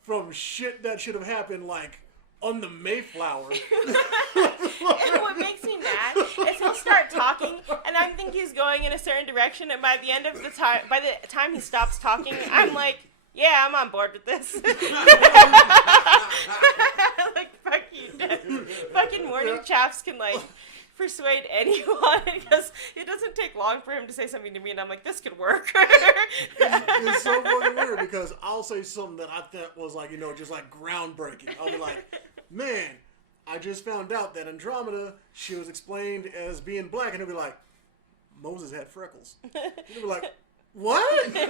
from shit that should have happened like on the Mayflower. And what makes me mad is he'll start talking, and I think he's going in a certain direction, and by the time he stops talking, I'm like, yeah, I'm on board with this. Like, fuck you, Dad. Fucking morning chaps can, like, persuade anyone, because it doesn't take long for him to say something to me, and I'm like, this could work. It's so fucking weird because I'll say something that I thought was like, just like groundbreaking. I'll be like, man, I just found out that Andromeda, she was explained as being black, and he'll be like, Moses had freckles. And he'll be like, what? and then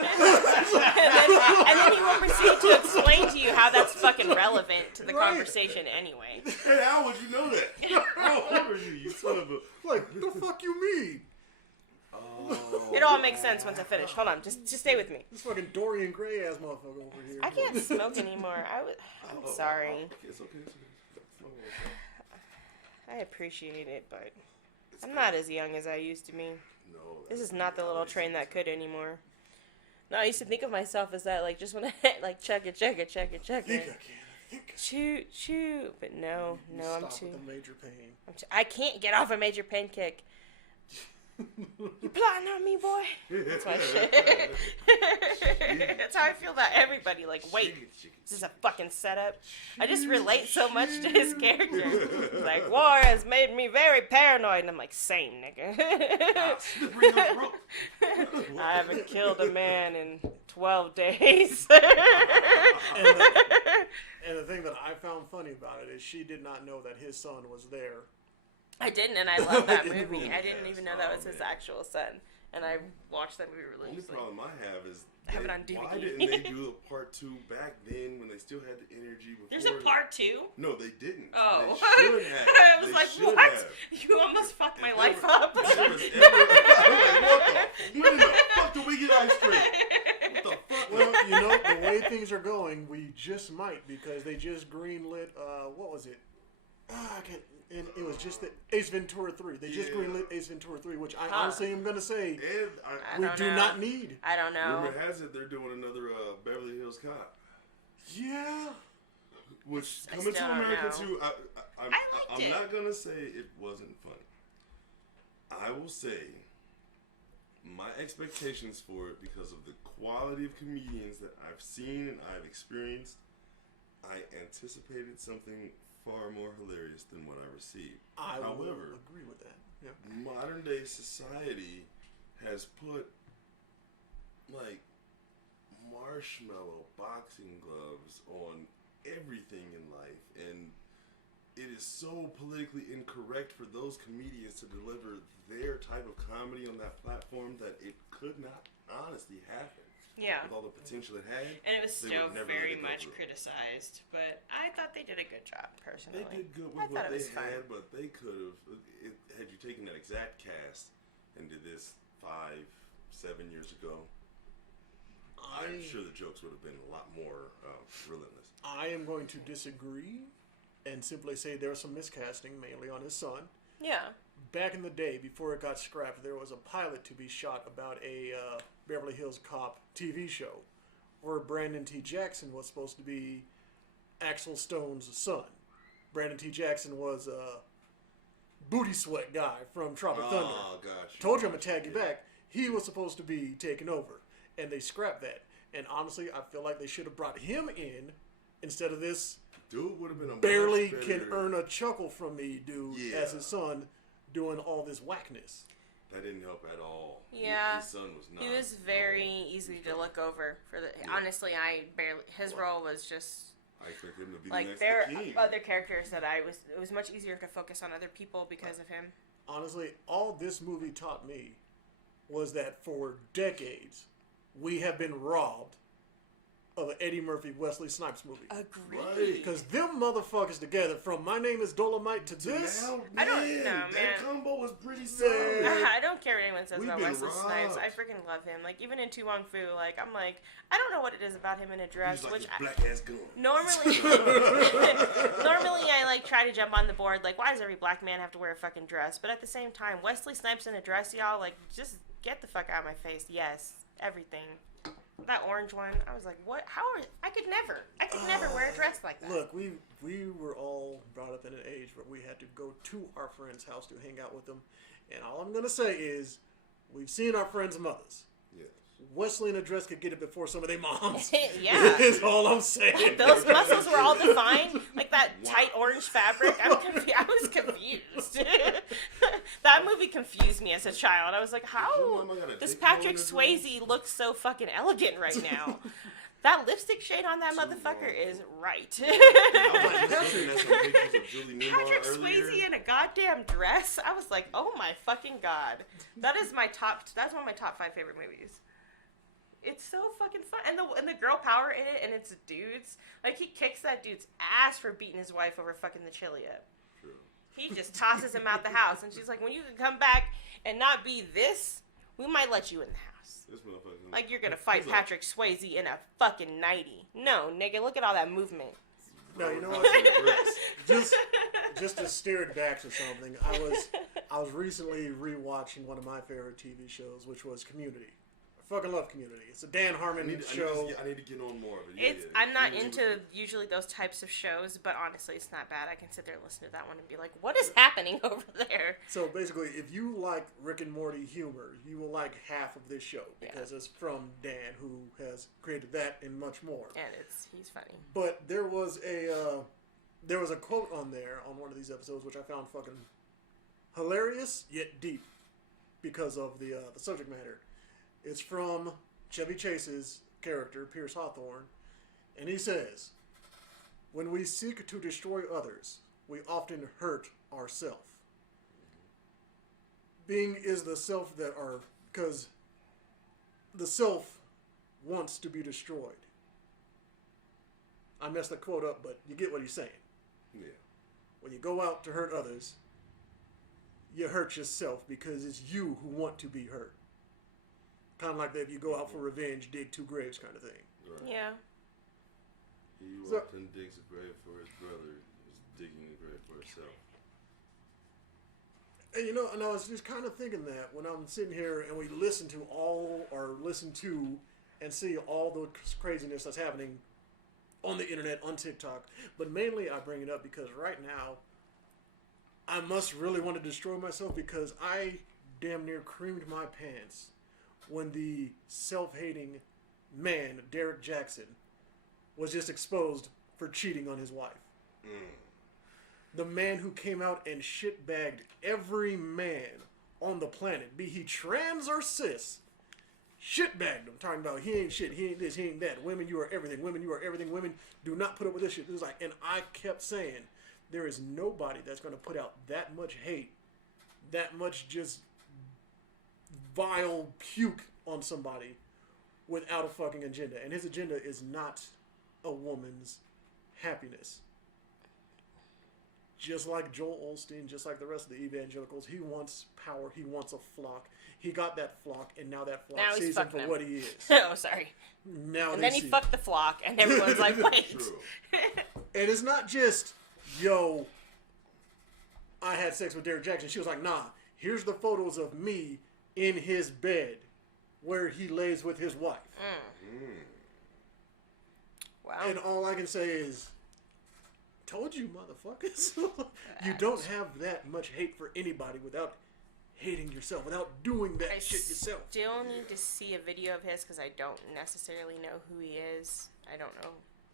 he will proceed to explain to you how that's fucking relevant to the Right. conversation anyway. Hey, how would you know that? How old are you, you son of a... Like, the fuck you mean? Oh, It all makes sense once I finish. Hold on, just stay with me. This fucking Dorian Gray ass motherfucker over here. I can't smoke anymore. I'm sorry. It's okay. I appreciate it, but I'm not as young as I used to be. No. This is not the little train that could anymore. No, I used to think of myself as that, like, just when I, like, chug it. Think I can. Shoot. But no, I'm Stop too. with the major pain. I can't get off a major pain kick. You plotting on me, boy? That's my shit. That's how I feel about everybody. Like, wait, is this a fucking setup? I just relate so much to his character. He's like, war has made me very paranoid. And I'm like, same, nigga. I haven't killed a man in 12 days. And the thing that I found funny about it is she did not know that his son was there. I didn't, and I love that movie. I didn't even know that was his actual son. And I watched that movie The only religiously. problem I have is have it on DVD. why didn't they do a part 2 back then when they still had the energy before? There's a part 2? No, they didn't. Oh. They should have. I was They like, should what? have. You almost fucked my If life they up. I'm like, when the fuck do we get ice cream? What the fuck? Well, you know, the way things are going, we just might, because they just greenlit, what was it? I can't, and it was just the Ace Ventura 3. They just greenlit Ace Ventura 3, which I honestly am going to say And we do not need. I don't know. rumor has it they're doing another Beverly Hills Cop. Yeah. Which I coming to still don't America know. too, I liked I'm it. not gonna say it wasn't funny. I will say my expectations for it, because of the quality of comedians that I've seen and I've experienced, I anticipated something far more hilarious than what I received. I will However, agree with that. Yep. modern day society has put like marshmallow boxing gloves on everything in life, and it is so politically incorrect for those comedians to deliver their type of comedy on that platform that it could not honestly happen. Yeah. With all the potential it had. And it was they still would never very let it go much through. criticized, but I thought they did a good job, personally. They did good I with thought what it they was fun. had, but they could have. Had you taken that exact cast and did this 5-7 years ago, I'm sure the jokes would have been a lot more relentless. I am going to disagree and simply say there was some miscasting, mainly on his son. Yeah. Back in the day, before it got scrapped, there was a pilot to be shot about a Beverly Hills Cop TV show where Brandon T. Jackson was supposed to be Axel Stone's son. Brandon T. Jackson was a booty sweat guy from Tropic Thunder. Oh, gosh. Told you I'm going to tag you back. He was supposed to be taken over, and they scrapped that. And honestly, I feel like they should have brought him in instead of this Dude would have been a barely much can better- earn a chuckle from me dude as his son doing all this whackness. That didn't help at all. Yeah. His son was not. He was very easy to look over for the. Yeah. Honestly, I barely. His role was just I expect him to be the like next there king. are other characters that it was much easier to focus on other people because of him. Honestly, all this movie taught me was that for decades we have been robbed of an Eddie Murphy Wesley Snipes movie. Agreed. Right. Because them motherfuckers together, from My Name is Dolomite to this, Now, I don't man, know, that man. combo was pretty solid. I don't care what anyone says We've about been Wesley Snipes. I robbed. freaking love him. Like even in Tu Wong Fu, like I'm like I don't know what it is about him in a dress, He's like which this black ass gun. normally I like try to jump on the board like why does every black man have to wear a fucking dress? But at the same time, Wesley Snipes in a dress, y'all, like just get the fuck out of my face. Yes, everything. That orange one, I was like, what? How are I could never wear a dress like that. look, we were all brought up in an age where we had to go to our friend's house to hang out with them. And all I'm going to say is, we've seen our friends' mothers. Yes. Wesley in a dress could get it before some of their moms. Yeah. Is all I'm saying. Those muscles were all defined, like that Wow. tight orange fabric. I was confused. That movie confused me as a child. I was like, how Your mama got a does dick Patrick hole in her Swayze look so fucking elegant right now? That lipstick shade on that motherfucker is right. I was like, that's some pictures of Julie Newmar Patrick earlier. Swayze in a goddamn dress. I was like, oh my fucking god. That's one of my top 5 favorite movies. It's so fucking fun. And the girl power in it, and it's dudes. Like, he kicks that dude's ass for beating his wife over fucking the chili up. True. He just tosses him out the house, and she's like, when you can come back and not be this we might let you in the house. This motherfucker. Like, you're gonna fight Patrick Swayze in a fucking 90. No, nigga, look at all that movement. No, you know what? just to steer it back to something, I was recently rewatching one of my favorite TV shows, which was Community. I fucking love Community. It's a Dan Harmon show. I need to get on more of it. I'm not into usually those types of shows, but honestly, it's not bad. I can sit there and listen to that one and be like, what is happening over there? So basically, if you like Rick and Morty humor, you will like half of this show because it's from Dan, who has created that and much more. And he's funny. But there was a quote on there on one of these episodes which I found fucking hilarious yet deep because of the subject matter. It's from Chevy Chase's character, Pierce Hawthorne, and he says, "When we seek to destroy others, we often hurt ourself." Being is the self because the self wants to be destroyed. I messed the quote up, but you get what he's saying. Yeah. When you go out to hurt others, you hurt yourself because it's you who want to be hurt. Kind of like that if you go out for revenge, dig 2 graves kind of thing. Right. Yeah. He who often digs a grave for his brother is digging a grave for himself. And you know, and I was just kind of thinking that when I'm sitting here and we listen to and see all the craziness that's happening on the internet, on TikTok. But mainly I bring it up because right now I must really want to destroy myself because I damn near creamed my pants when the self-hating man, Derek Jackson, was just exposed for cheating on his wife. The man who came out and shitbagged every man on the planet, be he trans or cis, shitbagged him, talking about he ain't shit, he ain't this, he ain't that. Women, you are everything. Women, you are everything. Women, do not put up with this shit. It was like, and I kept saying, there is nobody that's going to put out that much hate, that much just vile puke on somebody without a fucking agenda. And his agenda is not a woman's happiness. Just like Joel Osteen, just like the rest of the evangelicals, he wants power. He wants a flock. He got that flock, and now that flock sees him for what he is. Oh, sorry. Now and then he fucked the flock, and everyone's like, wait. And it's not just, yo, I had sex with Derek Jackson. She was like, nah, here's the photos of me in his bed where he lays with his wife. Wow. And all I can say is, told you, motherfuckers. You don't have that much hate for anybody without hating yourself, without doing that shit yourself. I still need to see a video of his because I don't necessarily know who he is. I don't know.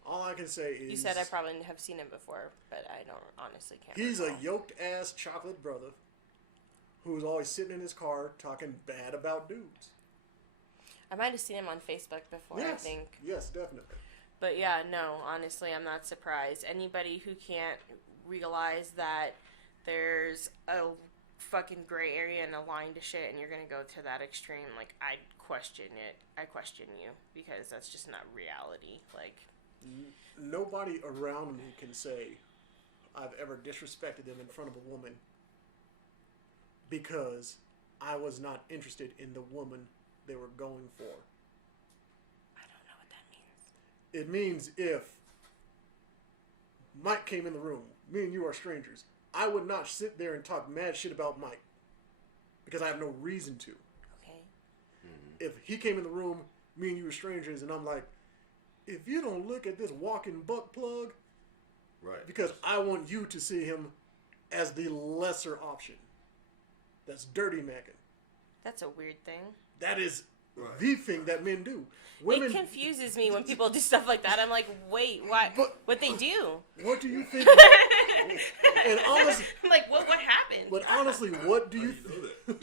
All I can say is... You said I probably have seen him before, but I don't honestly can't He's recall. a yoked-ass chocolate brother who's always sitting in his car talking bad about dudes. I might have seen him on Facebook before, I think. Yes, definitely. But yeah, no, honestly, I'm not surprised. Anybody who can't realize that there's a fucking gray area and a line to shit and you're gonna go to that extreme, like, I question it. I question you because that's just not reality. Like, nobody around me can say I've ever disrespected them in front of a woman because I was not interested in the woman they were going for. I don't know what that means. It means if Mike came in the room, me and you are strangers, I would not sit there and talk mad shit about Mike because I have no reason to. Okay. If he came in the room, me and you were strangers, and I'm like, if you don't look at this walking butt plug, right? Because I want you to see him as the lesser option. That's dirty macking. That's a weird thing. That is the thing that men do. Women, it confuses me when people do stuff like that. I'm like, wait, what? What they do? What do you think? And honestly, I'm like, what happened? But honestly, what do you think?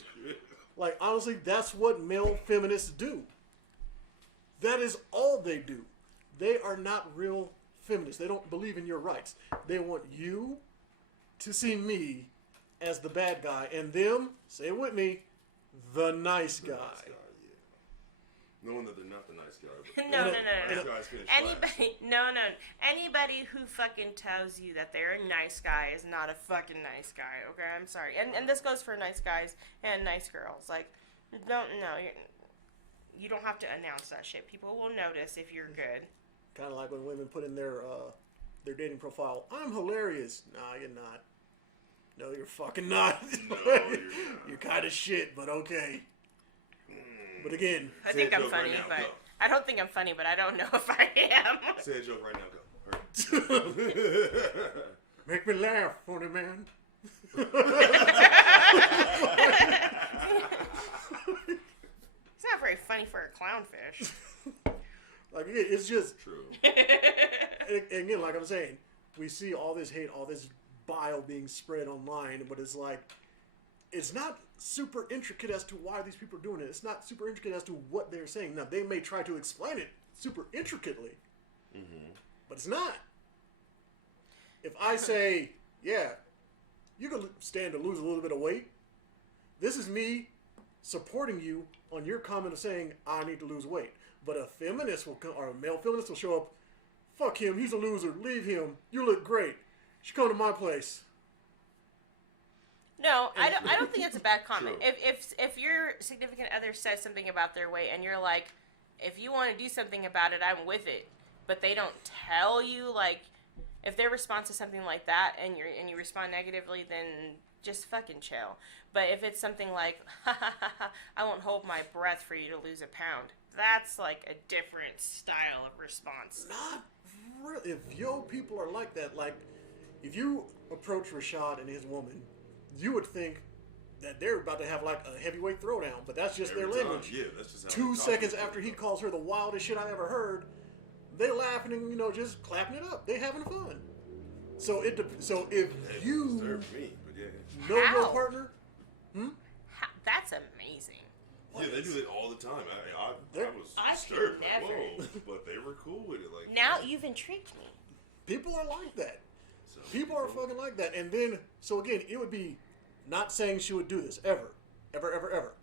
Like, honestly, that's what male feminists do. That is all they do. They are not real feminists. They don't believe in your rights. They want you to see me as the bad guy, and them, say it with me, the nice guy. Knowing that they're not the nice guy. No. Nice guys finish last. Anybody who fucking tells you that they're a nice guy is not a fucking nice guy, okay? I'm sorry. And this goes for nice guys and nice girls. Like, You don't have to announce that shit. People will notice if you're good. Kind of like when women put in their dating profile, I'm hilarious. Nah, you're not. No, you're fucking not. No, you're not. You're kind of shit, but okay. But again, I think I'm funny, right now, but go. I don't think I'm funny, but I don't know if I am. Say a joke right now. Go. Hurry. make me laugh, funny man. It's not very funny for a clownfish. Like, again, it's just... True. And again, like I'm saying, we see all this hate, all this bile being spread online, but it's like, it's not super intricate as to why these people are doing it. It's not super intricate as to what they're saying. Now, they may try to explain it super intricately, but it's not. If I say, yeah, you can stand to lose a little bit of weight, this is me supporting you on your comment of saying, I need to lose weight. But a feminist will come, or a male feminist will show up, fuck him, he's a loser, leave him, you look great. You should come to my place. No, I don't think it's a bad comment. If your significant other says something about their weight and you're like, if you want to do something about it, I'm with it. But they don't tell you, like, if their response is something like that and you respond negatively, then just fucking chill. But if it's something like, I won't hold my breath for you to lose a pound, that's like a different style of response. Not really. If yo people are like that, like, if you approach Rashad and his woman, you would think that they're about to have like a heavyweight throwdown, but that's just their language. Yeah, that's just how 2 seconds after he calls her the wildest shit I ever heard, they laughing and, you know, just clapping it up. They having fun. So if you deserve me, but yeah. know How? your partner, That's amazing. Yeah, they do it all the time. I was I disturbed. could Like, never. whoa, but they were cool with it. Like Now you've intrigued me. people are like that. So, People are fucking like that. And then, so again, it would be not saying she would do this ever. Ever, ever, ever.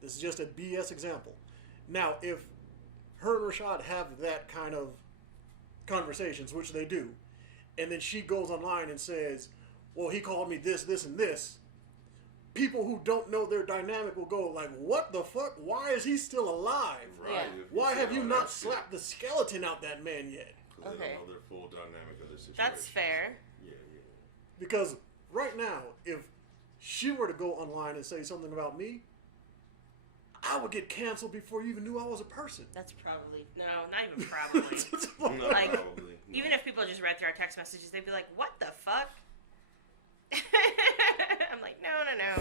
This is just a BS example. Now, if her and Rashad have that kind of conversations, which they do, and then she goes online and says, well, he called me this, this, and this, people who don't know their dynamic will go like, what the fuck? Why is he still alive? Right. Yeah. if Why say have you all not that shit, slapped the skeleton out that man yet? 'cause they Okay. don't know their full dynamic of the situation. That's fair. Yeah. Because right now, if she were to go online and say something about me, I would get canceled before you even knew I was a person. That's probably not even probably. No, Like, probably. No. Even if people just read through our text messages, they'd be like, "What the fuck?" I'm like, no.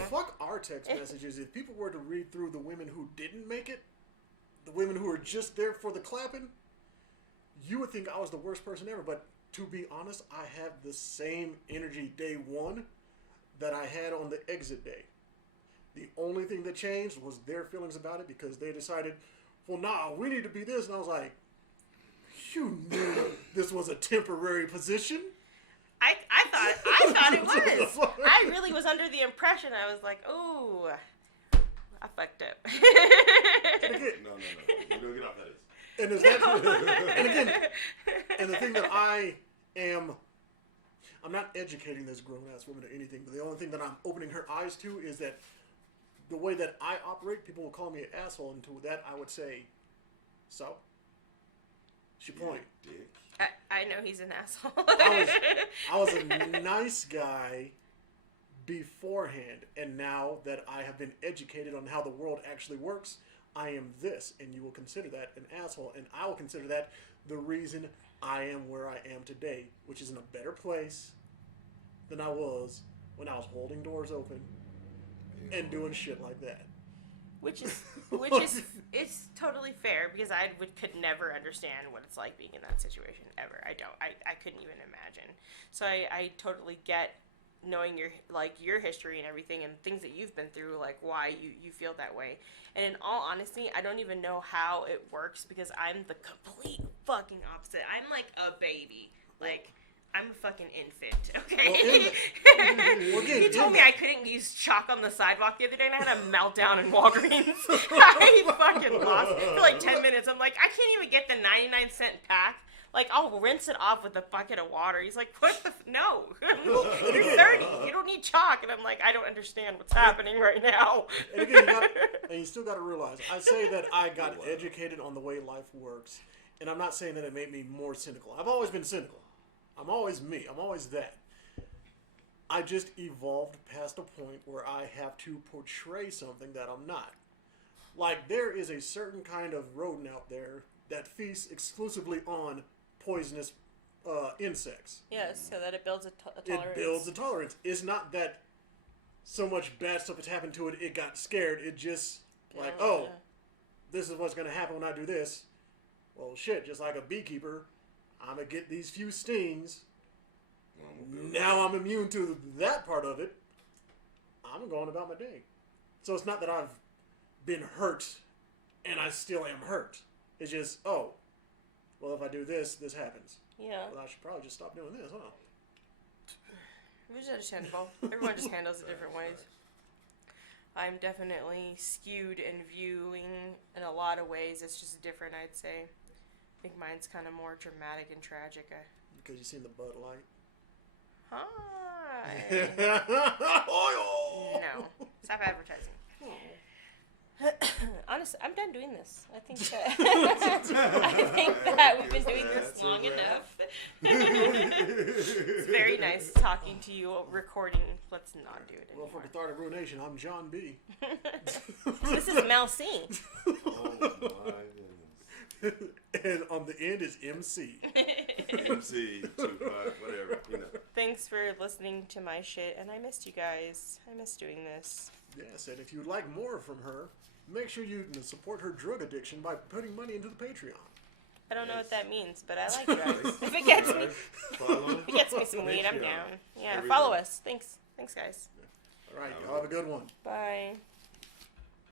Fuck our text messages. If people were to read through the women who didn't make it, the women who were just there for the clapping, you would think I was the worst person ever. But to be honest, I have the same energy day one that I had on the exit day. The only thing that changed was their feelings about it because they decided, well, nah, we need to be this. And I was like, you knew this was a temporary position? I thought it was. I really was under the impression. I was like, ooh, I fucked up. And again, No. We're gonna get off that. and, there's that, and again, and the thing that I'm not educating this grown-ass woman or anything, but the only thing that I'm opening her eyes to is that the way that I operate, people will call me an asshole, and to that I would say, so? She point. Dick. I know he's an asshole. I was a nice guy beforehand, and now that I have been educated on how the world actually works, I am this, and you will consider that an asshole, and I will consider that the reason I am where I am today, which is in a better place than I was when I was holding doors open and doing shit like that. Which is it's totally fair because could never understand what it's like being in that situation ever. I couldn't even imagine. So I totally get knowing your history and everything and things that you've been through, like why you feel that way. And in all honesty, I don't even know how it works because I'm the complete fucking opposite. I'm like a baby. Like, I'm a fucking infant, okay? He told me I couldn't use chalk on the sidewalk the other day, and I had a meltdown in Walgreens. I fucking lost for like 10 minutes. I'm like, I can't even get the 99-cent pack Like, I'll rinse it off with a bucket of water. He's like, what the? No. You're 30. You don't need chalk. And I'm like, I don't understand what's happening right now. And again, you still got to realize, I say that I got educated on the way life works, and I'm not saying that it made me more cynical. I've always been cynical. I'm always me. I'm always that. I just evolved past a point where I have to portray something that I'm not. Like, there is a certain kind of rodent out there that feasts exclusively on poisonous insects. Yes, so that it builds a tolerance. It builds a tolerance. It's not that so much bad stuff has happened to it, it got scared. It just, like, this is what's going to happen when I do this. Well, shit, just like a beekeeper, I'm going to get these few stings. Now I'm immune to that part of it. I'm going about my day. So it's not that I've been hurt and I still am hurt. It's just, well, if I do this, this happens. Yeah. Well, I should probably just stop doing this, huh? Which is understandable. Everyone just handles it different ways. I'm definitely skewed in viewing in a lot of ways. It's just different, I'd say. I think mine's kind of more dramatic and tragic. Because you seen the Bud Light. Hi. No. Stop advertising. Honestly, I'm done doing this. I think that we've been doing this long enough. It's very nice talking to you, recording. Let's not do it anymore. Well, for Cathartic Ruination, I'm John B. This is Mel C. Oh my goodness. And on the end is MC. MC, Tupac, whatever, you know. Thanks for listening to my shit, and I missed you guys. I missed doing this. Yes, and if you'd like more from her, make sure you support her drug addiction by putting money into the Patreon. I don't know what that means, but I like drugs. If it gets me some weed, I'm down. Yeah, follow us. Thanks, guys. All right, y'all have a good one. Bye.